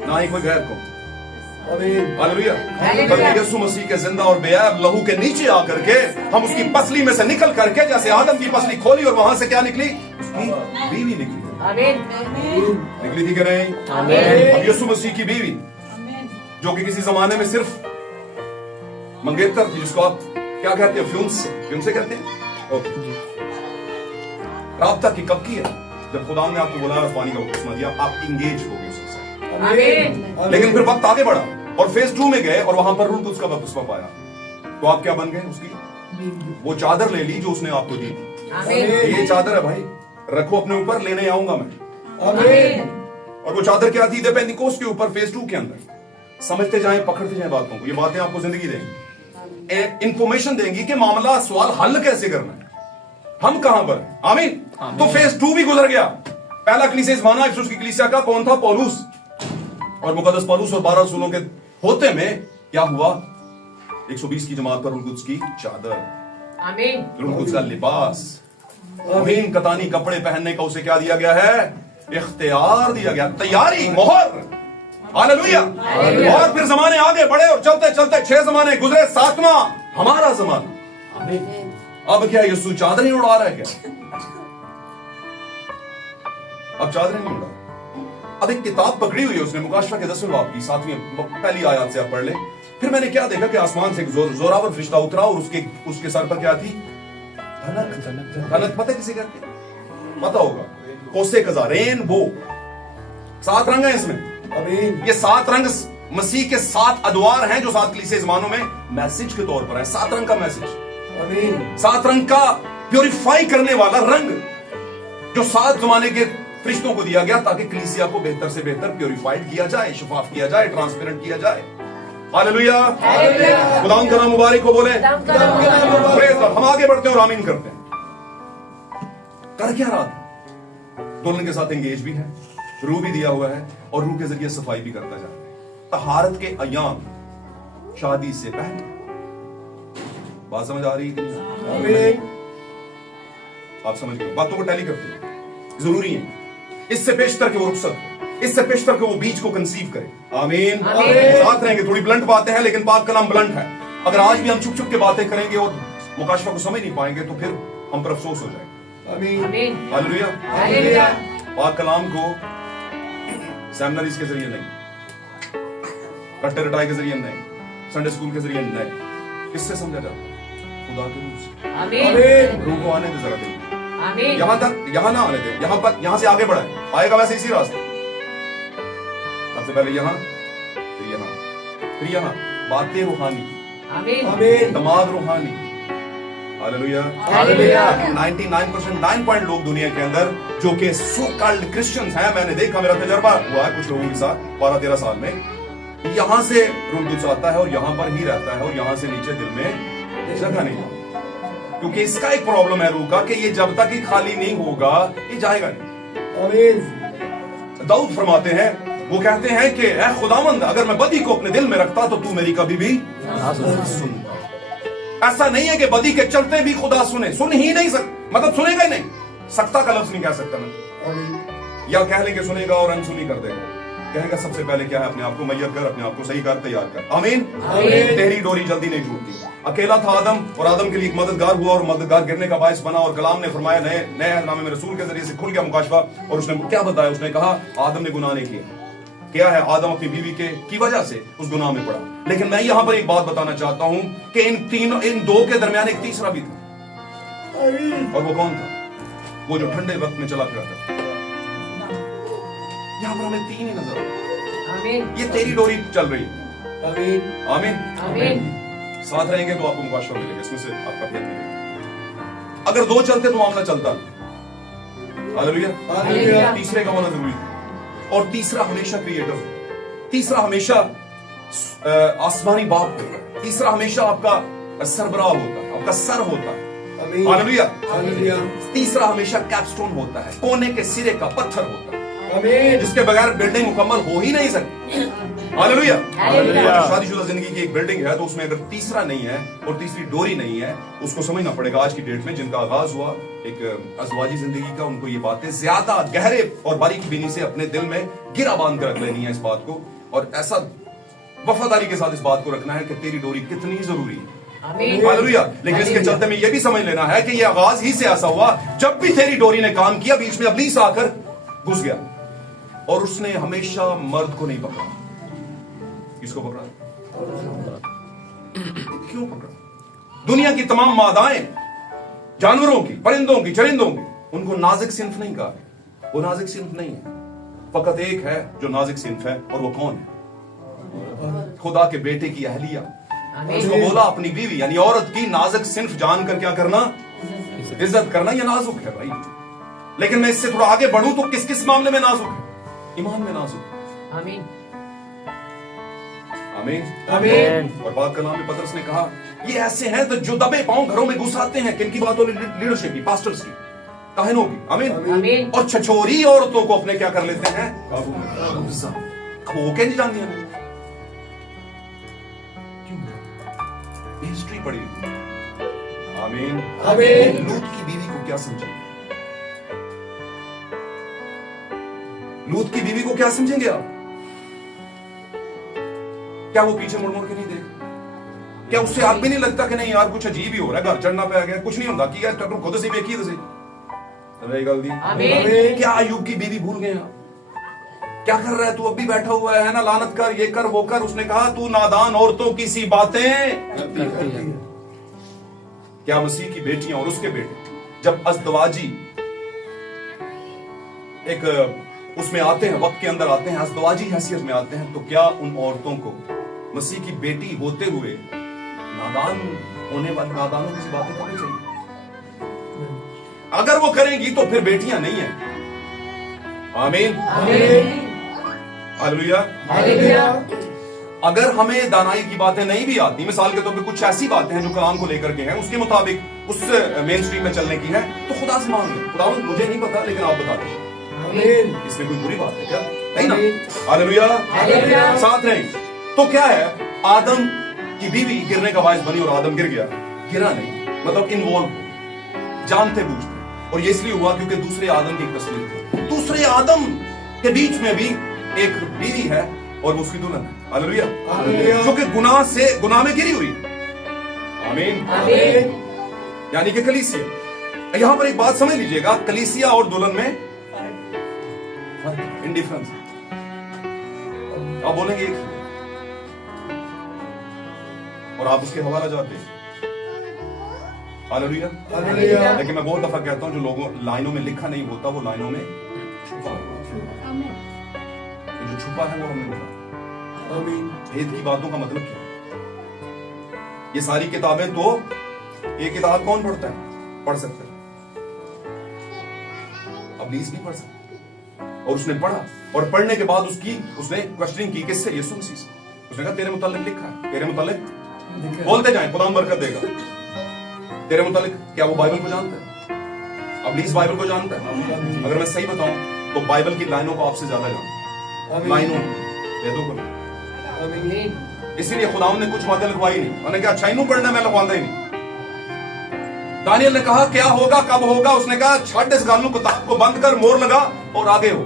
ना ही कोई गैर को। हालेलुया। बल्कि यीशु मसीह के जिंदा और बेऐब लहू के नीचे आकर के हम उसकी पसली में से निकल करके, जैसे आदम की पसली खोली और वहां से क्या निकली? उसकी बीवी निकली। निकली थी कि नहीं? अब यीशु मसीह की बीवी, जो कि किसी जमाने में सिर्फ मंगेतर थी, जिसको आप क्या कहते हैं? फ्यूंसे कहते हैं। ओके। राब्ता की कब की है? जब खुदा ने आपको बुलाया, पानी का बपतिस्मा दिया, आप इंगेज हो गए उसके साथ। लेकिन फिर वक्त आगे बढ़ा और फेज 2 में गए और वहां पर रूह कुद्स का बपतिस्मा पाया, तो आप क्या बन गए? उसकी वो चादर ले ली जो उसने आपको दी थी। ये चादर है भाई, रखो अपने ऊपर, लेने आऊंगा मैं। और वो चादर क्या थी? पेंटिकोस्ट के ऊपर फेज 2 के अंदर। समझते जाएं, पकड़ते जाएं बातों को। ये बातें आपको जिंदगी देंगी, इंफॉर्मेशन देंगी कि मामला सवाल हल कैसे करना है, हम कहां पर। आमीन। तो फेज 2 भी गुजर गया। पहला कलीसिया ज़माना इफिसुस की कलीसिया का कौन था? पौलुस। और मुकद्दस पौलुस और 12 रसूलों के होते में क्या हुआ? 120 की जमात पर रूह कुद्स की चादर, रूह कुद्स का लिबास, अमीन, कतानी कपड़े पहनने का उसे क्या दिया गया है? इख्तियार दिया गया, तैयारी, मोहर। हालेलुया। और फिर जमाने आगे बढ़े और चलते चलते 6 जमाने गुजरे, 7वां हमारा जमाना। अब क्या यीशु चादर ही उड़ा रहा है क्या? अब चादर नहीं उड़ा। अब एक किताब पकड़ी हुई है उसने, मुकाशफा के 10वें बाब की 7वीं पहली आयत से आप पढ़ ले। फिर मैंने क्या देखा कि आसमान से एक जोरावर फरिश्ता उतरा और उसके सर पर क्या थी? धनक। धनक पता किसे कहते हैं? पता होगा, कोसे कजा, रेनबो। 7 रंग है इसमें। ये 7 रंग मसीह के 7 अदवार हैं जो 7 कलीसिया ज़मानों में मैसेज के तौर पर है। 7 रंग का मैसेज, 7 रंग का प्योरीफाई करने वाला रंग जो 7 जमाने के फरिश्तों को दिया गया, ताकि कलीसिया को बेहतर से बेहतर प्योरीफाइड किया जाए, शफाफ किया जाए, ट्रांसपेरेंट किया जाए। हालेलुया। खुदावंद का नाम मुबारक हो। बोले प्रेज़ गॉड। हम आगे बढ़ते हैं और आमीन करते हैं। कर क्या रहा था? दुल्हन के साथ एंगेज भी है, रूह भी दिया हुआ है, और रूह के जरिए सफाई भी करता जाता है। तहारत के अयाम शादी से पहले। बात समझ आ रही है? आप समझ गए? बातों को टैली करते हैं, जरूरी है। इससे पेशतर के वो रुखसत हो, इससे पेशतर के वो बीच को कंसीव करे। आमीन। साथ रहेंगे। थोड़ी ब्लंट बातें हैं, लेकिन पाक कलाम ब्लंट है। अगर आज भी हम चुप चुप के बातें करेंगे और मुकाशफा को समझ नहीं पाएंगे, तो फिर हम पर अफसोस हो जाएगा। आमीन। हालेलुया। पाक कलाम को सेमिनारीज के जरिए नहीं, रट्टे रटाई के जरिए नहीं, संडे स्कूल के जरिए नहीं, इससे समझा जाता है खुदा के रूह से। आमीन। रूह को आने दे जरा दिल, यहां तक, यहां ना आने दे, यहां पर, यहां से आगे बढ़ाए, आएगा वैसे इसी रास्ते। सबसे पहले यहां, फिर यहां, फिर यहां। बातें रूहानी, दिमाग रूहानी। हालेलुया। 99% 9 लोग दुनिया के अंदर जो कि सो कॉल्ड क्रिश्चियंस हैं, मैंने देखा, मेरा तजर्बा हुआ है कुछ लोगों के साथ 12-13 साल में, यहां से रूह कुद्स आता है और यहां पर ही रहता है, और यहां से नीचे दिल में जगह नहीं है। क्योंकि इसका एक प्रॉब्लम है रूह का, कि ये जब तक ही खाली नहीं होगा, ये जाएगा नहीं। दाऊद फरमाते हैं, वो कहते हैं कि ऐ खुदावंद, अगर मैं बदी को अपने दिल में रखता तो तू मेरी कभी भी सुनता। ऐसा नहीं है कि बदी के चलते भी खुदा सुने, सुन ही नहीं सकता, मतलब सुनेगा ही नहीं, सकता का लफ्ज नहीं कह सकता मैं, या कह लेंगे सुनेगा और अनसुनी कर देगा। कहेगा सबसे पहले क्या है, अपने आप को मैयत कर, अपने आप को सही कर, तैयार कर। आमीन। तेरी डोरी जल्दी नहीं टूटती। अकेला था आदम, और आदम के लिए एक मददगार हुआ, और मददगार गिरने का बायस बना, और कलाम ने फरमाया, नए नामे में रसूल के जरिए से खुल गया मुकाशफा, और उसने क्या बताया? उसने कहा आदम ने गुनाह नहीं किया। क्या है? आदम अपनी बीवी की वजह से उस गुनाह में पड़ा। लेकिन मैं यहां पर एक बात बताना चाहता हूं कि इन दो के दरमियान एक तीसरा भी था, और वो कौन था? वो जो ठंडे वक्त में चला फिरा था। यहां पर हमें 3 ही नजर आए। ये तेरी डोरी चल रही है। आमीन। साथ रहेंगे तो आपको मुबाशरा मिलेगा, इसमें से आपका फेत मिलेगा। अगर दो चलते तो मामला चलता। हालेलुया। तीसरे का होना जरूरी है। और तीसरा हमेशा क्रिएटर, तीसरा हमेशा आसमानी बाप होता है, तीसरा हमेशा आपका सरबराह होता है, आपका सर होता है। हालेलुया। तीसरा हमेशा कैपस्टोन होता है, कोने के सिरे का पत्थर होता है, जिसके बगैर बिल्डिंग मुकम्मल हो ही नहीं सकती। हालेलुया। शादीशुदा जिंदगी की एक बिल्डिंग है तो उसमें अगर तीसरा नहीं है और तीसरी डोरी नहीं है, उसको समझना पड़ेगा। आज की डेट में जिनका आगाज हुआ एक अज़वाजी जिंदगी का, उनको ये बातें ज्यादा गहरे और बारीक बीनी से अपने दिल में गिरा बांध कर रख लेनी है इस बात को, और ऐसा वफादारी के साथ इस बात को रखना है कि तेरी डोरी कितनी जरूरी है। हालेलुया। लेकिन इसके चलते में यह भी समझ लेना है कि यह आगाज ही से ऐसा हुआ जब भी तेरी डोरी ने काम किया, बीच में इब्लीस आकर घुस गया और उसने हमेशा मर्द को नहीं पकड़ा। किसको पकड़ा? क्यों पकड़ा? दुनिया की तमाम मादाएं, जानवरों की, परिंदों की, चरिंदों की, उनको नाज़िक सिन्फ नहीं कहा। वो नाज़िक सिन्फ नहीं है, फकत एक है जो नाज़िक सिन्फ है, और वो कौन है? खुदा के बेटे की अहलिया। उसको बोला अपनी बीवी यानी औरत की नाज़िक सिन्फ जानकर क्या करना? इज्जत करना। यह नाजुक है भाई। लेकिन मैं इससे थोड़ा आगे बढ़ूं तो किस किस मामले में नाजुक है? ईमान में नाजुक। आमीन। आमीन। और पाक कलाम में पतरस ने कहा ये ऐसे हैं तो जो दबे पांव घरों में घुस आते हैं। किनकी बात हो रही? लीडरशिप की, पास्टर्स की, काहिनों की। आमीन। और छछोरी औरतों को अपने क्या कर लेते हैं? वो क्या नहीं जानती है? हिस्ट्री पढ़ी। आमीन। लूत की बीवी को क्या समझेंगे? लूत की बीवी को क्या समझेंगे आप? क्या वो पीछे मुड़ मुड़ के नहीं देख? क्या उससे आप भी नहीं लगता कि नहीं यार कुछ अजीब ही हो रहा है, घर चढ़ना पे आ गया, कुछ नहीं होता कि यार तुम खुद से देखिए क्या अय्यूब की बीवी भूल गए आप? क्या कर रहा है तू? अब भी बैठा हुआ है ना, लानत कर, ये कर, वो कर। उसने कहा तू नादान औरतों की सी बातें करती है। क्या मसीह की बेटियां और उसके बेटे जब अज़दवाजी एक उसमें आते हैं, वक्त के अंदर आते हैं, अज़दवाजी हैसियत में आते हैं, तो क्या उन औरतों को मसीह की बेटी होते हुए नादान होने वाली नादानों की बातें करनी चाहिए? अगर वो करेंगी तो फिर बेटियां नहीं है। आमीन। हालेलुया। अगर हमें दानाई की बातें नहीं भी आती, मिसाल के तौर पे कुछ ऐसी बातें हैं जो कलाम को लेकर के हैं, उसके मुताबिक उस मेन स्ट्रीम में चलने की है, तो खुदा से मांग लें, खुदा मुझे नहीं पता लेकिन आप बता दें। इसमें कोई बुरी बात है क्या? नहीं ना। हालेलुया। साथ रहें। तो क्या है, आदम की बीवी गिरने का बायस बनी और आदम गिर गया। गिरा नहीं, मतलब इन्वॉल्व, जानते बूझते। और ये इसलिए हुआ क्योंकि दूसरे आदम की एक तस्वीर थी। दूसरे आदम के बीच में भी एक बीवी है और वो उसकी दुल्हन है। हालेलुया। जो कि गुनाह में गिरी हुई। आमीन। यानी कि कलीसिया। यहां पर एक बात समझ लीजिएगा, कलीसिया और दुल्हन में इंडिफरेंस। आप बोलेंगे एक और आप उसके हवाला जाते हैं। हालेलुया। लेकिन मैं बहुत दफा कहता हूं जो लोगों लाइनों में लिखा नहीं होता वो लाइनों में छुपा होता है। जो छुपा है वो हमें मिला। भेद की बातों का मतलब क्या है? ये सारी किताबें तो ये किताब कौन पढ़ता है? पढ़ सकता है, इब्लीस भी पढ़ सकता है। और उसने पढ़ा और पढ़ने के बाद उसने क्वेश्चनिंग की किससे? यीशु मसीह से। उसने कहा तेरे मुतालिक लिखा है, तेरे मुतालिक बोलते जाएं, खुदा बरकत देगा। तेरे मुतालिक क्या वो बाइबल को जानता है? इब्लीस बाइबल को जानता है? अगर मैं सही बताऊं तो बाइबल की लाइनों को आपसे ज्यादा जानता है। लाइनों वेदों को। इसीलिए खुदा ने कुछ बातें लिखवाई नहीं। उन्होंने कहा अच्छा इन्हों पढ़ना, मैं लिखवाता ही नहीं। दानियल ने कहा क्या होगा, कब होगा? उसने कहा छठ इस गालू किताब को बंद कर, मोर लगा और आगे हो।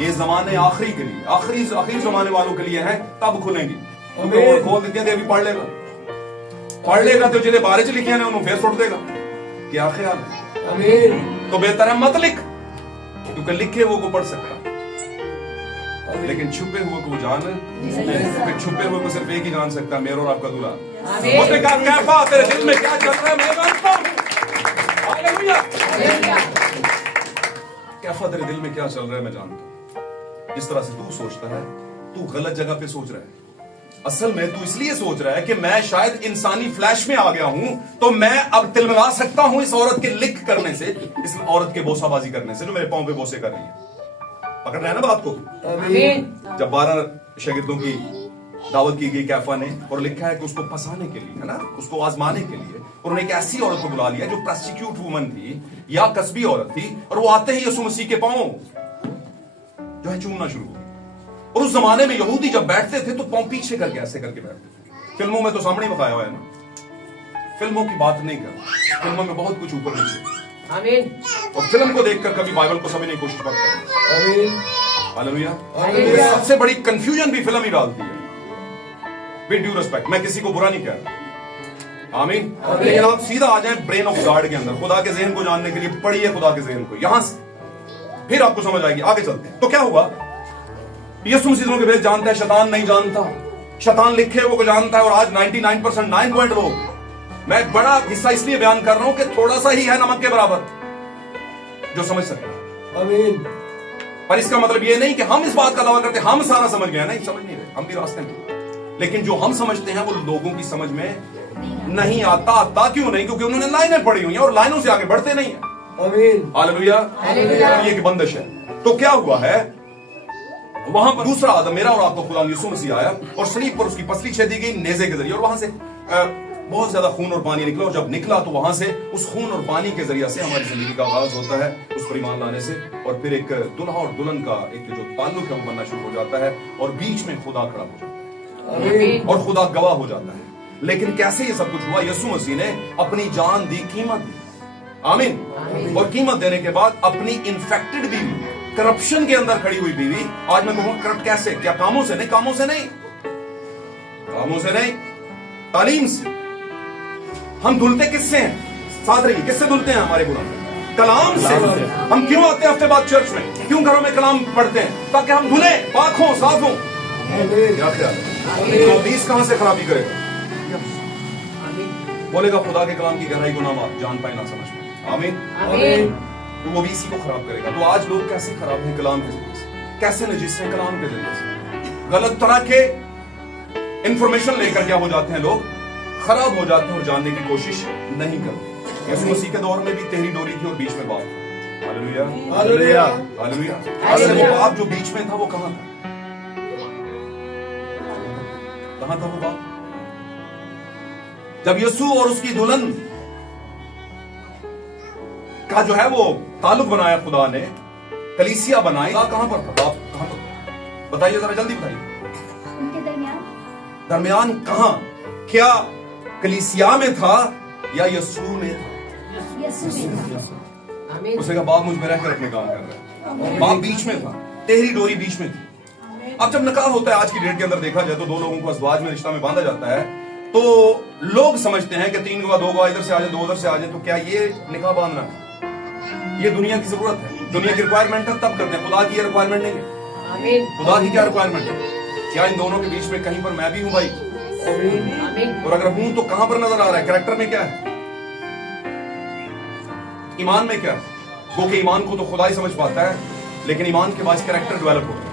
ये जमाने आखिरी के लिए, आखिरी जमाने वालों के लिए हैं, तब खुलेंगी। खोल देते हैं, अभी पढ़ लेगा तो जिन्हें बारे च लिखे उन्होंने फिर सुट देगा। क्या ख्याल है? तो बेहतर है मत लिख, क्योंकि लिखे हुए को पढ़ सकता, लेकिन छुपे हुए को जान, क्योंकि छुपे हुए को सिर्फ एक ही जान सकता, मेरा और आपका दूल्हा। उसने कहा कैफा तेरे दिल में क्या चल रहा है मैं जानता हूं। हालेलुया। कैफा तेरे दिल में क्या चल रहा है मैं जानता हूं। जिस तरह से तू सोचता है, तू गलत जगह पे सोच रहा है। असल में तू इसलिए सोच रहा है कि मैं शायद इंसानी फ्लैश में आ गया हूं, तो मैं अब तिलमिला सकता हूं इस औरत के लिक करने से, इस औरत के बोसाबाजी करने से जो मेरे पांव पे बोसे कर रही है। पकड़ रहे हैं ना बात को? जब 12 शागिर्दों की दावत की गई कैफा ने, और लिखा है कि उसको फंसाने के लिए, है ना, उसको आजमाने के लिए उन्होंने एक ऐसी औरत को बुला लिया जो प्रोस्टिट्यूट वुमन थी या कस्बी औरत थी, और वो आते ही यीशु मसीह के पांव जो है चूमना शुरू हो गया। और उस जमाने में यहूदी जब बैठते थे तो पांव पीछे करके ऐसे करके बैठते थे। फिल्मों में तो सामने दिखाया हुआ है ना, फिल्मों की बात नहीं कर, फिल्मों में बहुत कुछ ऊपर नीचे। आमीन। और फिल्म को देखकर कभी बाइबल को समझने की कोशिश मत करें। आमीन। हालेलुया। सबसे बड़ी कंफ्यूजन भी फिल्म ही डालती है। विद ड्यू रिस्पेक्ट, मैं किसी को बुरा नहीं कह रहा, आमीन, लेकिन आप सीधा आ जाएं ब्रेन ऑफ गॉड के अंदर, खुदा के ज़हन को जानने के लिए पढ़िए खुदा के ज़हन को, यहां से फिर आपको समझ आएगी। आगे चलते हैं। तो क्या हुआ? यीशु मसीह के भेद जानता है, शैतान नहीं जानता। शैतान लिखे हुए को जानता है, और आज 99% 9 पॉइंट लोग, मैं बड़ा हिस्सा इसलिए बयान कर रहा हूं कि थोड़ा सा ही है नमक के बराबर जो समझ सकते। आमीन। पर इसका मतलब यह नहीं कि हम इस बात का दावा करते हम सारा समझ गए, नहीं समझ नहीं रहे, हम भी रास्ते में, लेकिन जो हम समझते हैं वो लोगों की समझ में नहीं आता। आता क्यों नहीं? क्योंकि उन्होंने लाइनें पढ़ी हुई हैं और लाइनों से आगे बढ़ते नहीं है। आमीन। हालेलुया। ये एक बंदिश है। तो क्या हुआ है? वहां पर दूसरा आदम, मेरा और आपको खुदा यीशु मसीह आया और सलीब पर उसकी पसली छेदी गई नेज़े के जरिए, और वहां से बहुत ज्यादा खून और पानी निकला, और जब निकला तो वहां से उस खून और पानी के जरिए से हमारी जिंदगी का आगाज होता है, उस पर ईमान लाने से, और फिर एक दुल्हा और दुल्हन का एक जो ताल्लुक है वो बनना शुरू हो जाता है, और बीच में खुदा खड़ा हो जाता है और खुदा गवाह हो जाता है। लेकिन कैसे ये सब कुछ हुआ? यीशु मसीह ने अपनी जान दी, कीमत दी, आमीन, और कीमत देने के बाद अपनी इन्फेक्टेड बीवी, करप्शन के अंदर खड़ी हुई बीवी, आज मैं कहूंगा करप्ट कैसे? क्या कामों से नहीं, कामों से नहीं, कामों से नहीं, तालीम से। हम धुलते किससे हैं? साथ रहिए, किससे धुलते हैं? हमारे गुनाह, कलाम से। हम क्यों आते हैं हफ्ते बाद चर्च में? क्यों घरों में कलाम पढ़ते हैं? ताकि हम धुले, पाक हों, साफ हों। क्या ख्याल है? तो 20 कहां से खराबी करेगा? बोलेगा खुदा के कलाम की गहराई को ना जान पाए, ना समझ पाए, आमीन, तो वो भी इसी को खराब करेगा। तो आज लोग कैसे खराब हैं? कलाम के जरिए से। कैसे नजीस हैं? कलाम के जरिए से। गलत तरह के इंफॉर्मेशन लेकर क्या हो जाते हैं लोग? खराब हो जाते हैं और जानने की कोशिश नहीं करते। यीशु मसीह के दौर में भी तेरी डोरी थी और बीच में बाप। Hallelujah, hallelujah, hallelujah. असल वो बाप जो बीच में था वो कहां था? कहां था वो बाप? जब यीशु और उसकी दुल्हन का जो है वो ताल्लुक बनाया खुदा ने, कलीसिया बनाई, कहां पर था बाप? कहां पर? बताइए जरा, जल्दी बताइए। उनके दरमियान कहां? क्या कलीसिया में था या यीशु में था? आमीन। उसने कहा बाप मुझ में रहकर अपने काम कर रहा है। बाप बीच में था, तेरी डोरी बीच में थी। अब जब निकाह होता है आज की डेट के अंदर देखा जाए तो दो लोगों को अज़वाज में, रिश्ता में बांधा जाता है, तो लोग समझते हैं कि 3 गवाह 2 गवाह इधर से आ जाए, 2 उधर से आ जाए, तो क्या ये निकाह बांधना है? ये दुनिया की जरूरत है, दुनिया की रिक्वायरमेंट है, तब करते हैं। खुदा की ये रिक्वायरमेंट नहीं है। आमीन। खुदा की क्या रिक्वायरमेंट है? क्या इन दोनों के बीच में कहीं पर मैं भी हूं भाई? आमीन। और अगर हूं तो कहां पर नजर आ रहा है? कैरेक्टर में क्या है? ईमान में क्या है? वो कि ईमान को तो खुदा ही समझ पाता है, लेकिन ईमान के बाद कैरेक्टर डेवलप होता है।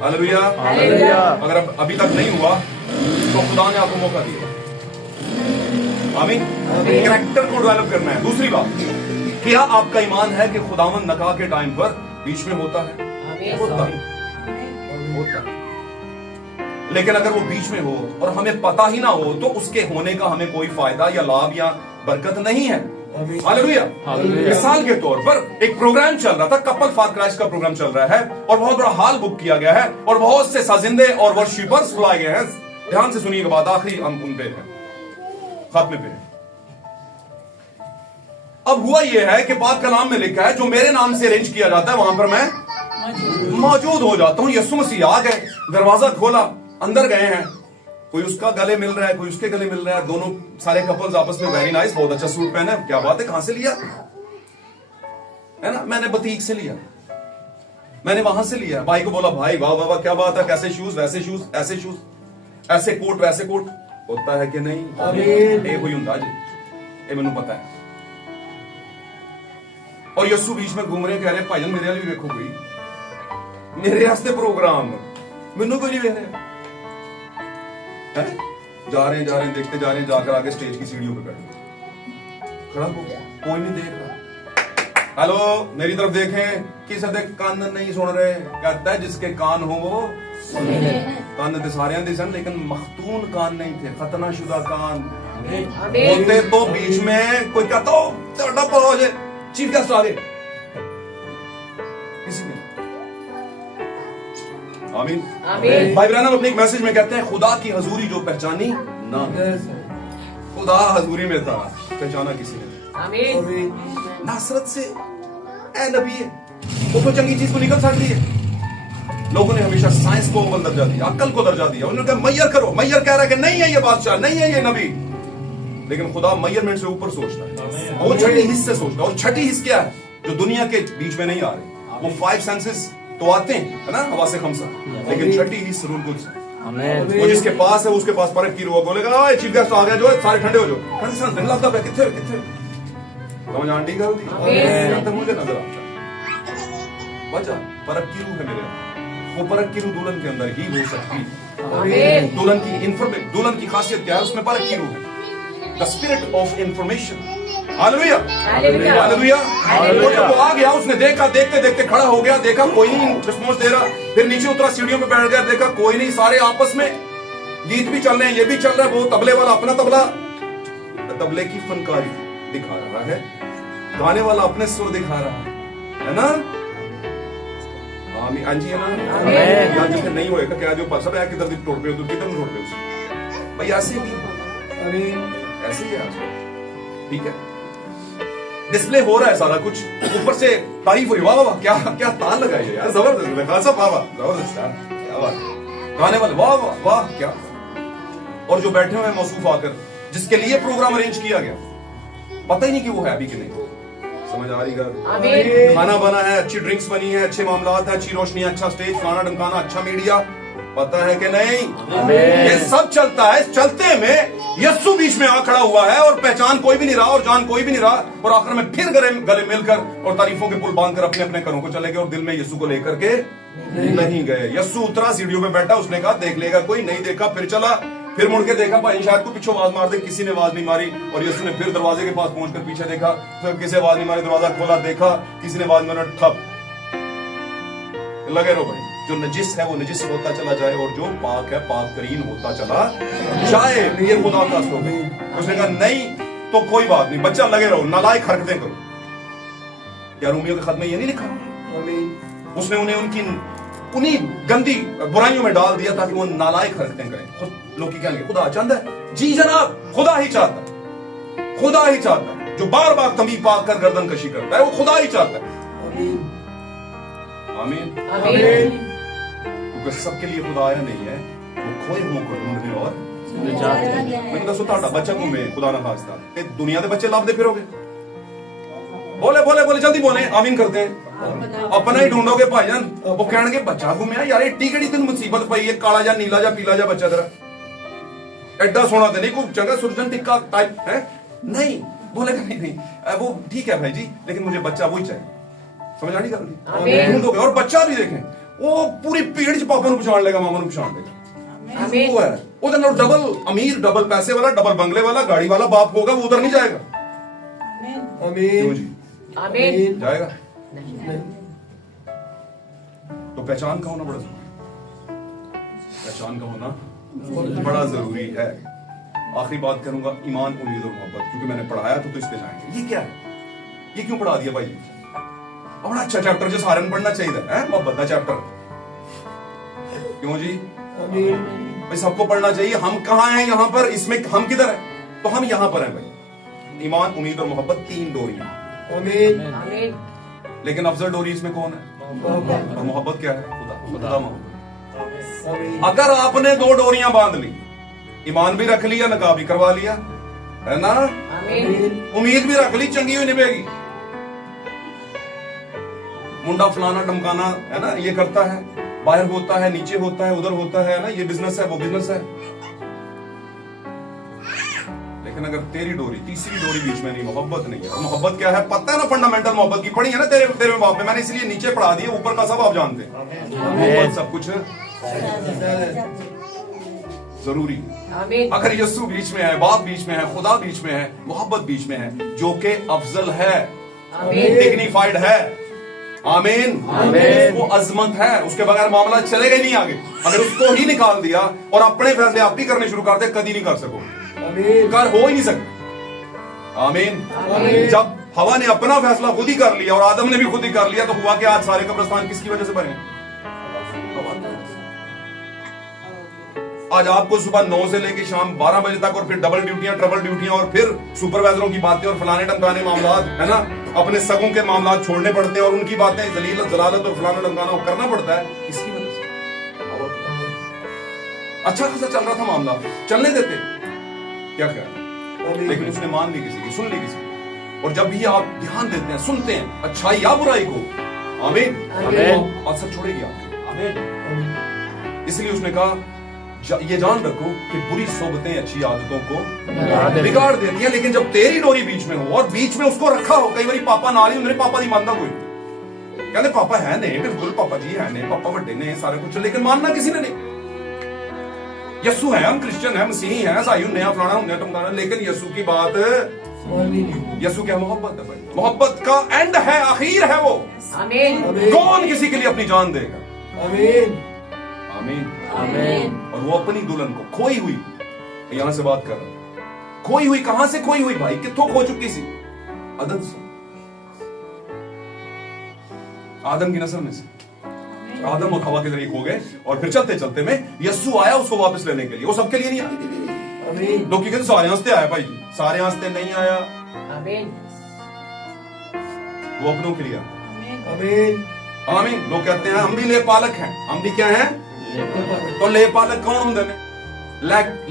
Hallelujah, hallelujah. अगर अभी तक नहीं हुआ तो खुदा ने आपको मौका दिया, आमीन। कैरेक्टर को डेवलप करना है। दूसरी बात, क्या आपका ईमान है कि खुदावंद नकाह के टाइम पर बीच में होता है? होता है। लेकिन अगर वो बीच में हो और हमें पता ही ना हो तो उसके होने का हमें कोई फायदा या लाभ या बरकत नहीं है। हालेलुया। मिसाल के तौर पर एक प्रोग्राम चल रहा था, कपल फॉर क्राइस्ट का प्रोग्राम चल रहा है, और बहुत बड़ा हॉल बुक किया गया है और बहुत से साजिंदे और वर्शिपर्स बुलाए गए हैं। ध्यान से सुनिएगा बात, आखिरी हम उन पे है, खात्मे पे है। अब हुआ यह है कि बात कलाम में लिखा है जो मेरे नाम से अरेंज किया जाता है वहां पर मैं मौजूद हो जाता हूं। यीशु मसीह आ गए, दरवाजा खोला, अंदर गए हैं, कोई उसका गले मिल रहा है, कोई उसके गले मिल रहा है, दोनों सारे कपल्स आपस में वेरी नाइस, बहुत अच्छा सूट पहने, क्या बात है, कहां से लिया है ना? मैंने बुटीक से लिया, मैंने वहां से लिया। भाई को बोला भाई वाह वाह वाह क्या बात है, कैसे शूज, वैसे शूज, ऐसे शूज, ऐसे कोट वैसे कोट, होता है कि नहीं? ये कोई हुंदा जी, ये मैनू पता है। और यीशु बीच में घूम रहे, कह रहे भाईजान मेरे वाली भी देखो, कोई मेरे वास्ते प्रोग्राम, मैनू कोई नहीं वेख रहा। जा रहे हैं देखते जा रहे हैं, जाकर आगे स्टेज की सीढ़ियों पे बैठ खड़ा हो, कोई नहीं देख रहा। हेलो, मेरी तरफ देखें, किस हद तक कान नहीं सुन रहे? कहता है जिसके कान हो वो कान थे सारे दे सन, लेकिन मखतून कान नहीं थे, खतना शुदा कान होते तो बीच में कोई कहता हो जाए चीफ गेस्ट आ गए, किसी ने आमीन। भाई बहन, अपने एक मैसेज में कहते हैं खुदा की हजूरी जो पहचानी ना, खुदा हजूरी में था, पहचाना किसी ने। नासरत से ए नबी है, वो तो चंगी चीज को निकल सकती है। लोगों ने हमेशा साइंस को अव्वल दर्जा दिया, अक्ल को दर्जा दिया। उन्होंने कहा मैयर करो, मैयर कह रहा है कि नहीं है ये बादशाह, नहीं है ये नबी, लेकिन खुदा मैयरमेंट से ऊपर सोचता है, वो छठी हिस्स से सोचता है। और छठी हिस्स क्या है जो दुनिया के बीच में नहीं आ रही? वो 5 सेंसेस तो आते हैं, है ना, हवा से खमसा, लेकिन छठी हिस्स रूल कुछ वो जिसके पास है उसके पास परख की रुआ बोलेगा चीफ गेस्ट आ गया, जो सारे ठंडे हो जाओ, ठंडे से दिन लगता है, कितने कितने समझ आंटी कर दी, मुझे नजर आता है बचा परख की रूह है मेरे, वो परख की रूह दुल्हन के अंदर ही हो सकती है। दुल्हन की इंफॉर्मेशन, दुल्हन की खासियत क्या है? उसमें परख की रूह है, the spirit of information. Hallelujah, hallelujah. और जब वो आ गया, उसने देखा, देखते देखते खड़ा हो गया, देखा कोई नहीं रिस्पॉन्स दे रहा, फिर नीचे उतरा, सीढ़ियों पे बैठ गया, देखा कोई नहीं, सारे आपस में गीत भी चल रहे हैं, ये भी चल रहा है, वो तबले वाला अपना तबला तबले की फनकारी दिखा रहा है, गाने वाला अपने सुर दिखा रहा है ना। आमीन, जी है ना। या जिसे नहीं होएगा क्या, जो सब है किधर तोड़ पे हो, किधर तोड़ पे हो भाई, ऐसे ही ऐसे ही है, ठीक है। डिस्प्ले हो रहा है सारा कुछ, ऊपर से तारीफ हो रही, वाह वाह क्या क्या ताल लगाई यार, जबरदस्त, खासा वाह वाह, जबरदस्त यार, क्या बात, गाने वाले वाह वाह वाह क्या। और जो बैठे हुए हैं मौसूफ आकर, जिसके लिए प्रोग्राम अरेंज किया गया, पता ही नहीं कि वो है अभी कि नहीं, समझ आ रही है? खाना बना है, अच्छी ड्रिंक्स बनी है, अच्छे मामलात है, अच्छी रोशनी, अच्छा स्टेज, खाना ढमकाना, अच्छा मीडिया, पता है कि नहीं? ये सब चलता है। चलते में यस्सु बीच में आ खड़ा हुआ है, और पहचान कोई भी नहीं रहा और जान कोई भी नहीं रहा, और आखिर में फिर गले मिलकर और तारीफों के पुल बांधकर अपने अपने घरों को चले गए, और दिल में यस्सु को लेकर के नहीं गए। यस्सु उतरा, सीढ़ियों पे बैठा, उसने कहा देख लेगा कोई, नहीं देखा, फिर चला, फिर मुड़ के देखा भाई शायद को पीछे आवाज मार दे, किसी ने आवाज नहीं मारी, और यस्सु ने फिर दरवाजे के पास पहुंचकर पीछे देखा, फिर किसी आवाज नहीं मारी, दरवाजा खोला, देखा किसी ने आवाज मारा, ठप लगे रहो भाई। जो नजिस है वो नजिस होता चला जाए, और जो पाक है पाक करीन होता चला जाए, ये खुदा का अस्तित्व है। उसने कहा नहीं तो कोई बात नहीं, बच्चा लगे रहो, नालायक हरकतें करो। क्या रूमियों के खत में ये नहीं लिखा? उसने उन्हें उन्हीं गंदी बुराइयों में डाल दिया ताकि वो नालायक हरकतें करें। लोग क्या कहेंगे? खुदा चाहता है, जी जनाब, खुदा ही चाहता है, खुदा ही चाहता है। जो बार बार तमी पाक कर गर्दन कशी करता है, वो खुदा ही चाहता है। आमीन, क्योंकि सबके लिए खुदा आया नहीं है, वो खोए हुओं को ढूंढने और मैं दसो ताड़ा बच्चा घूमे खुदा ना खास्ता, दुनिया के बच्चे लाभते फिरोगे, बोले बोले बोले जल्दी बोले, आमीन करते हैं, अपना ही ढूंढोगे भाईजान। वो कहणगे बच्चा घूमया यार, एड्डी केड़ी तेन मुसीबत पई है, काला जा नीला जा पीला जा बच्चा तेरा, एड्डा सोना तो नहीं, कोई जगह सुरजन टिक्का टाइप है नहीं, बोलेगा नहीं वो ठीक है भाई जी, लेकिन मुझे बच्चा वही चाहिए। समझ आनी कर ढूंढोगे, और बच्चा भी देखें, वो पूरी पीढ़ च पापा ਨੂੰ ਪਛਾਣ ਲੇਗਾ, ਮਾਮਾ ਨੂੰ ਪਛਾਣ ਲੇਗਾ। आमीन। वो है ਉਹਦੇ ਨਾਲ डबल अमीर, डबल पैसे वाला, डबल बंगले वाला, गाड़ी वाला बाप होगा, वो उधर नहीं जाएगा। आमीन जी, आमीन जाएगा। तो पहचान का होना बड़ा जरूरी, पहचान का होना बड़ा जरूरी है। आखिरी बात करूंगा, ईमान, उम्मीद और मोहब्बत, क्योंकि मैंने पढ़ाया तो इस पे जाएंगे। ये क्या है? ये क्यों पढ़ा दिया भाई? बड़ा अच्छा चैप्टर जो सारे पढ़ना चाहिए है, मोहब्बत का चैप्टर। क्यों जी? भाई सबको पढ़ना चाहिए। हम कहाँ हैं यहाँ पर? इसमें हम किधर है? तो हम यहाँ पर हैं भाई। ईमान, उम्मीद और मोहब्बत, 3 डोरियां। लेकिन अफजल डोरी इसमें कौन है? और मोहब्बत क्या है? खुदा, खुदा मोहब्बत। अगर आपने 2 डोरियां बांध ली, ईमान भी रख लिया, निकाह भी करवा लिया, है ना, उम्मीद भी रख ली, चंगी हुई निभेगी। मुंडा फलाना टमकाना है ना, ये करता है, बाहर होता है, नीचे होता है, उधर होता है ना, ये बिजनेस है, वो बिजनेस है। लेकिन अगर तेरी डोरी, तीसरी डोरी बीच में नहीं, मोहब्बत नहीं है। और मोहब्बत क्या है? पता है ना, फंडामेंटल मोहब्बत की पढ़ी है ना तेरे बाप में, मैंने इसलिए नीचे पढ़ा दिया, ऊपर का सब आप जानते हैं। मोहब्बत सब कुछ जरूरी। आमीन। अगर यस्सु बीच में है, बाप बीच में है, खुदा बीच में है, मोहब्बत बीच में है, जो कि अफजल है, आमीन। डिग्निफाइड है, आमीन, वो अजमत है, उसके बगैर मामला चलेगा ही नहीं आगे। अगर उसको ही निकाल दिया और अपने फैसले आप ही करने शुरू कर दे, कभी नहीं कर सकोगे, कर हो ही नहीं सकते। आमीन। जब हवा ने अपना फैसला खुद ही कर लिया और आदम ने भी खुद ही कर लिया, तो हुआ कि आज सारे कब्रिस्तान किसकी वजह से बने? आज आपको सुबह 9 से लेकर शाम 12 बजे तक और फिर डबल ड्यूटियां, ट्रबल ड्यूटियां और फिर सुपरवाइजरों की बातें और फलाने टमकाने मामलात, है ना, अपने सगों के मामलात छोड़ने पड़ते हैं और उनकी बातें जलीलत जलालत और फलाना टमकाना करना पड़ता है। इसकी वजह से अच्छा खासा चल रहा था मामला, चलने देते क्या ख्याल? लेकिन उसने मान ली किसी की, सुन ली किसी की। और जब भी आप ध्यान देते हैं, सुनते हैं अच्छाई या बुराई को, आमीन, असर छोड़ेगी आपको। आमीन। इसलिए उसने कहा ये जान रखो कि बुरी सोबतें अच्छी आदतों को बिगाड़ देती हैं, लेकिन जब तेरी डोरी बीच में हो और बीच में उसको रखा हो, कई बार पापा ना रही, मेरे पापा नहीं मानता कोई, कहते पापा है नहीं, बिल्कुल पापा जी है नहीं, पापा बड़े ने सारे कुछ, लेकिन मानना किसी ने नहीं। यस्सु है, हम क्रिश्चियन है, मसीही है, ईसाई नया फलाना होंगे टमकाना, लेकिन यस्सु की बात, यस्सु क्या मोहब्बत है भाई, मोहब्बत का एंड है, आखिर है वो। आमीन। कौन किसी के लिए अपनी जान देगा? आमीन। आमीन। आमीन। और वो अपनी दुल्हन को खोई हुई, यहां से बात कर रहा हूं, खोई हुई, कहां से खोई हुई भाई? कित्थों खो चुकी सी? अदम से, आदम की नस्ल में से। आदम और हवा के जरिए खो गए और फिर चलते चलते में यस्सु आया उसको वापस लेने के लिए। वो सबके लिए नहीं आया। लोग कहते सारे हंसते आया भाई, सारे हंसते नहीं आया, आमीन। वो अपनों के लिए। आमीन। आमीन। लोग कहते हैं हम भी ले पालक हैं, हम भी क्या हैं? तो ले पालक कौन होंगे?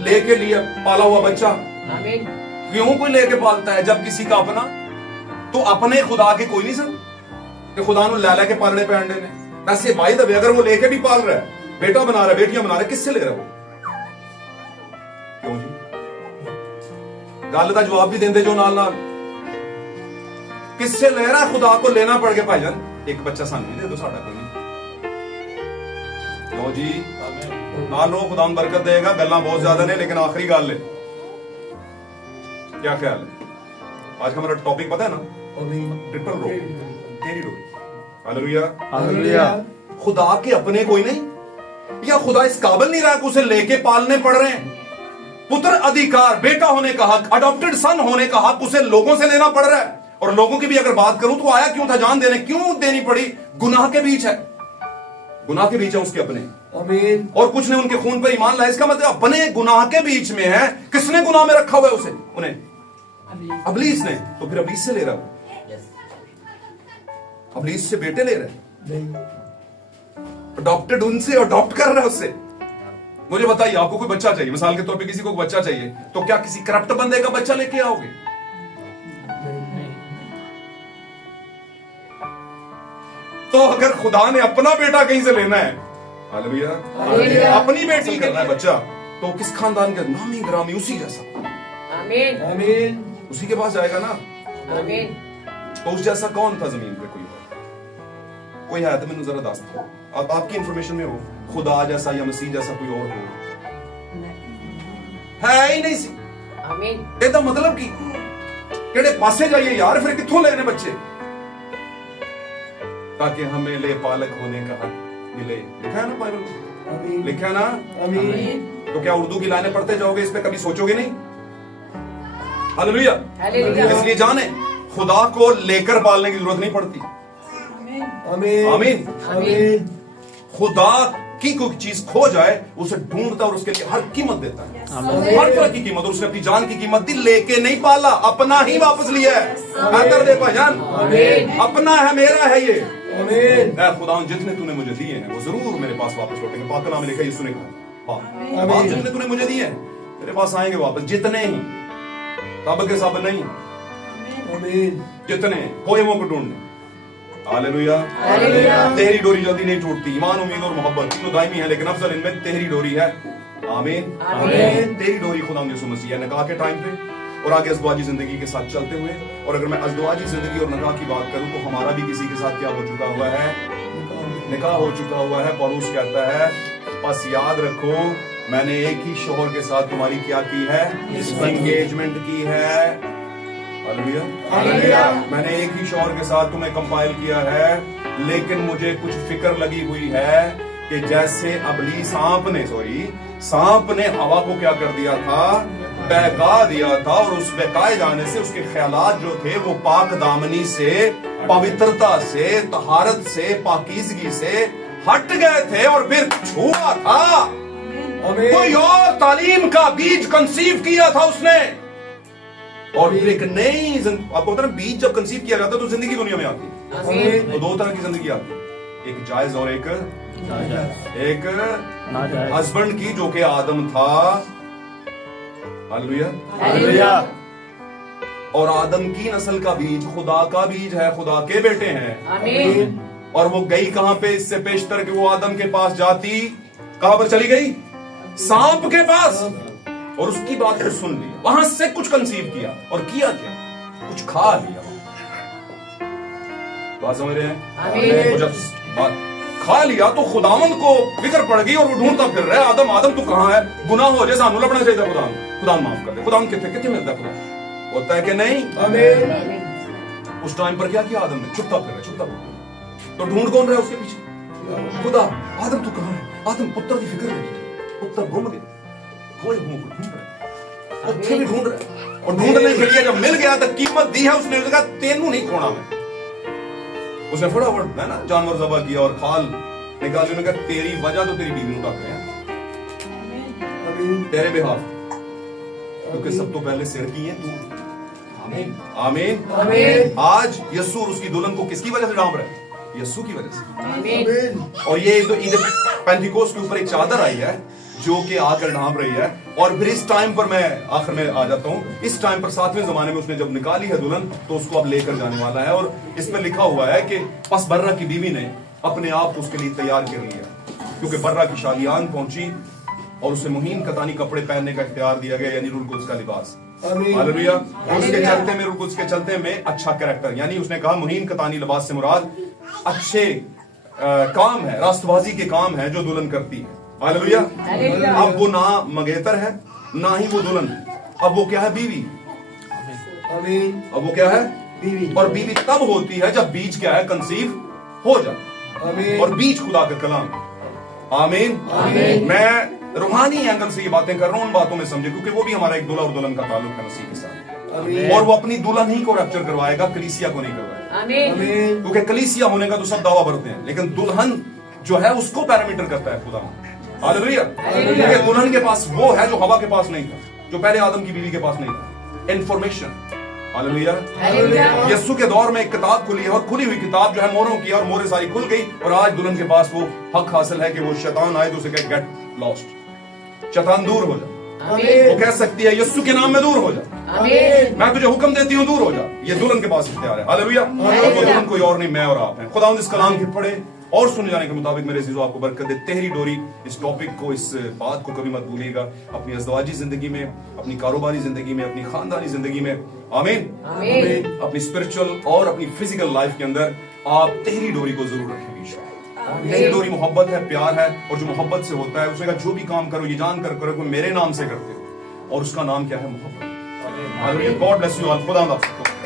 ले के लिए पाला हुआ बच्चा। आमीन। क्यों कोई लेके पालता है जब किसी का अपना? तो अपने खुदा के कोई नहीं सर कि खुदा ने ला के पालने पे अंडे ने। वैसे भाई दबे अगर वो लेके भी पाल रहा है, बेटा बना रहा है, बेटियां बना रहा है, किससे ले रहा है वो? क्यों जी? गल का जवाब भी देंदे जो नाल नाल, किससे ले रहा है? खुदा को लेना पड़ गया भाईजान, एक बच्चा सानू नहीं दे दो, साडा कोई नहीं। क्यों जी? नाल रो, खुदा बरकत देगा। गल्लां बहुत ज्यादा ने, लेकिन आखिरी गल है, क्या ख्याल है? आज का हमारा टॉपिक पता है ना? ट्रिपल रो, तेरी डोरी। Hallelujah, hallelujah. खुदा के अपने कोई नहीं, या खुदा इस काबिल नहीं रहा कि उसे लेके पालने पड़ रहे हैं? पुत्र अधिकार, बेटा होने का हक, अडॉप्टेड सन होने का हक उसे लोगों से लेना पड़ रहा है। और लोगों की भी अगर बात करूं तो आया क्यों था? जान देने क्यों देनी पड़ी? गुनाह के बीच है, गुनाह के बीच है उसके अपने। आमीन। और कुछ ने उनके खून पर ईमान लाया, इसका मतलब अपने गुनाह के बीच में है। किसने गुनाह में रखा हुआ है उसे? उन्हें, अबलीस ने। तो फिर अबलीस से ले रहा है, अबलीस से बेटे ले रहे हैं, अडॉप्टेड उनसे अडॉप्ट कर रहा है उससे। मुझे बताइए, आपको कोई बच्चा चाहिए, मिसाल के तौर पे किसी को बच्चा चाहिए, तो क्या किसी करप्ट बंदे का बच्चा लेके आओगे? तो अगर खुदा ने अपना बेटा कहीं से लेना है, हालेलुया, अपनी बेटी करना है बच्चा, तो किस खानदान के? नामी ग्रामी उसी जैसा। आमीन। आमीन। उसी के पास जाएगा ना। आमीन। तो उस जैसा कौन था जमीन पे? कोई है तो मैंने जरा दस दो, अब आपकी इंफॉर्मेशन में हो, खुदा जैसा या मसीह जैसा कोई और हो? है ही नहीं सी। आमीन। ਇਹਦਾ मतलब की ਕਿਹੜੇ पासे जाइए यार, फिर कित्थों लेने बच्चे? ताकि हमें ले पालक होने का हक मिले। लिखा है ना बाइबल में, लिखा है ना? आमीन। तो क्या उर्दू की लाइनें पढ़ते जाओगे, इस पे कभी सोचोगे नहीं? हालेलुया। हालेलुया। इसलिए जाने, खुदा को लेकर पालने की जरूरत नहीं पड़ती। आमीन। आमीन। आमीन। खुदा की कोई चीज खो जाए, उसे ढूंढता और उसके लिए हर कीमत देता है, हर तरह की कीमत। और उसने अपनी जान की कीमत दी, लेके नहीं पाला, अपना ही वापस लिया है। बेहतर दे भाईजान, अपना है, मेरा है ये। खुदा जितने तूने मुझे दिए हैं वो जरूर मेरे पास वापस लौटेंगे। पाक कलाम में लिखा है, यीशु ने कहा, बाप जितने तूने मुझे दिए हैं मेरे पास आएंगे वापस, जितने ही, तब के सब नहीं, जितने कोई वो को ढूंढने। हालेलुया। तेरी डोरी जल्दी नहीं टूटती। ईमान, उम्मीद और मोहब्बत तीनों दायमी है, लेकिन अफजल इनमें तेरी डोरी है। आमीन। तेरी डोरी खुदा यीशु मसीह है, निकाह के टाइम पे और आगे अज़दवाजी जिंदगी के साथ चलते हुए। और अगर मैं अज़दवाजी जिंदगी और निकाह की बात करूं तो हमारा भी किसी के साथ क्या हो चुका हुआ है? निकाह हो चुका हुआ है। पौलुस कहता है, बस याद रखो میں نے ایک ہی شوہر کے ساتھ تمہاری کیا کی ہے؟ انگیجمنٹ کی ہے. ہاللویہ. میں نے ایک ہی شوہر کے ساتھ تمہیں کمپائل کیا ہے، لیکن مجھے کچھ فکر لگی ہوئی ہے کہ جیسے سانپ نے ہوا کو کیا کر دیا تھا؟ بہکا دیا تھا، اور اس بہکائے جانے سے اس کے خیالات جو تھے وہ پاک دامنی سے، پوترتا سے، طہارت سے، پاکیزگی سے ہٹ گئے تھے، اور پھر چھوا تھا. کوئی اور تعلیم کا بیج کنسیو کیا تھا اس نے، اور پھر ایک نئی آپ کو پتا نا، بیج جب کنسیو کیا جاتا ہے تو زندگی دنیا میں آتی ہے. تو دو طرح کی زندگی آتی ہے، ایک جائز اور ایک ہسبینڈ کی، جو کہ آدم تھا. ہاللویہ. اور آدم کی نسل کا بیج خدا کا بیج ہے، خدا کے بیٹے ہیں. آمین. اور وہ گئی کہاں پہ؟ اس سے پیشتر کہ وہ آدم کے پاس جاتی، کہاں پر چلی گئی؟ سانپ کے پاس، اور اس کی بات کو سن لی، وہاں سے کچھ کنسیو کیا، اور کیا کیا؟ کچھ کھا لیا. بات سمجھ رہے ہیں؟ وہ جب بات کھا لیا تو خداوند کو فکر پڑ گئی، اور وہ ڈھونڈتا پھر رہا ہے، آدم تو کہاں ہے؟ گناہ ہو جائے سانو لبنا چاہیے تھا. خدا معاف کر دے. خدا کتنے ملتا ہے؟ خدا ہوتا ہے کہ نہیں؟ اس ٹائم پر کیا کیا آدم نے؟ چھپتا پھر رہا. تو ڈھونڈ کون رہا ہے اس کے پیچھے؟ خدا. آدم تو کہاں ہے؟ آدم پتر کی فکر نہیں، پتر گم گئے، کوئی منہ کو ڈھونڈ رہا ہے، اتنے بھی ڈھونڈ رہا ہے. اور ڈھونڈنے کے لیے جب مل گیا تو قیمت دی ہے اس نے کہا تینوں نہیں کھونا میں. اس نے فٹافٹ ہے نا جانور ذبح کیا اور کھال نکالی. انہوں نے کہا تیری وجہ تو تیری بیوی نو ڈاک رہے ہیں تیرے بہاف، کیونکہ سب تو پہلے سر کی ہیں تو. آمین. آج یسوع اور اس کی دلہن کو کس کی وجہ سے ڈھانپ رہے ہیں؟ یسوع کی وجہ سے. اور یہ جو عید پینتیکوست کے اوپر ایک چادر آئی ہے جو کہ آ کر ڈھانپ رہی ہے. اور پھر اس ٹائم پر میں آخر میں آ جاتا ہوں، اس ٹائم پر 7ویں زمانے میں اس نے جب نکالی ہے دلہن تو اس کو اب لے کر جانے والا ہے. اور اس میں لکھا ہوا ہے کہ پس برہ کی بیوی نے اپنے آپ کو اس کے لیے تیار کر لیا، کیونکہ برہ کی شالیان پہنچی اور اسے مہین کتانی کپڑے پہننے کا اختیار دیا گیا، یعنی روح القدس کا لباس. ہاللویہ. اس کے چلتے میں، روح القدس کے چلتے میں اچھا کریکٹر، یعنی اس نے کہا مہین کتانی لباس سے مراد اچھے کام ہے، راست بازی کے کام ہے جو دلہن کرتی ہے. ہاللویہ. اب وہ نہ منگیتر ہے نہ ہی وہ دلہن، اب وہ کیا ہے؟ بیوی. اب وہ کیا ہے؟ بیوی. اور بیوی تب ہوتی ہے جب بیج کیا ہے؟ کنسیو ہو جائے. اور بیج خدا کا کلام. آمین. میں روحانی اینگل سے یہ باتیں کر رہا ہوں، ان باتوں میں سمجھے، کیونکہ وہ بھی ہمارا ایک دلہا اور دلہن کا تعلق ہے مسیح کے ساتھ. اور وہ اپنی دلہن ہی کو ریپچر کروائے گا، کلیسیا کو نہیں کروائے گا. کیونکہ کلیسیا ہونے کا تو سب دعویٰ بھرتے ہیں، لیکن دلہن جو ہے اس کو پیرامیٹر کرتا ہے خدا. ہاللویہ. کیونکہ دلہن کے پاس وہ ہے جو ہوا کے پاس نہیں تھا، جو پہلے آدم کی بیوی کے پاس نہیں تھا، انفارمیشن. ہاللویہ. یسوع کے دور میں ایک کتاب کھلی ہے، اور کھلی ہوئی کتاب جو ہے موروں کی، اور موریں ساری کھل گئی، اور آج دلہن کے پاس وہ حق حاصل ہے کہ وہ شیطان آئے تو اسے کہے گیٹ لاسٹ، شیطان دور ہو جا. وہ کہہ سکتی ہے یسوع کے نام میں دور ہو جا، میں تجھے حکم دیتی ہوں دور ہو جا. یہ دلہن کے پاس اختیار ہے. ہاللویہ. اور وہ دلہن کوئی اور نہیں، میں اور آپ ہیں. خداوند اس کلام کے پڑھے اور سنے جانے کے مطابق میرے عزیزو آپ کو برکت دے. تہری ڈوری اس ٹاپک کو، اس بات کو کبھی مت بھولیے گا اپنی ازدواجی زندگی میں، اپنی کاروباری زندگی میں، اپنی خاندانی زندگی میں. آمین. اپنی اسپرچل اور اپنی فزیکل لائف کے اندر آپ تہری ڈوری کو ضرور رکھیں بیچ میں. تہری ڈوری محبت ہے، پیار ہے، اور جو محبت سے ہوتا ہے اس نے کہا جو بھی کام کرو یہ جان کر کرو کہ میرے نام سے کرتے ہو، اور اس کا نام کیا ہے؟ محبت. God bless you all. خدا حافظ.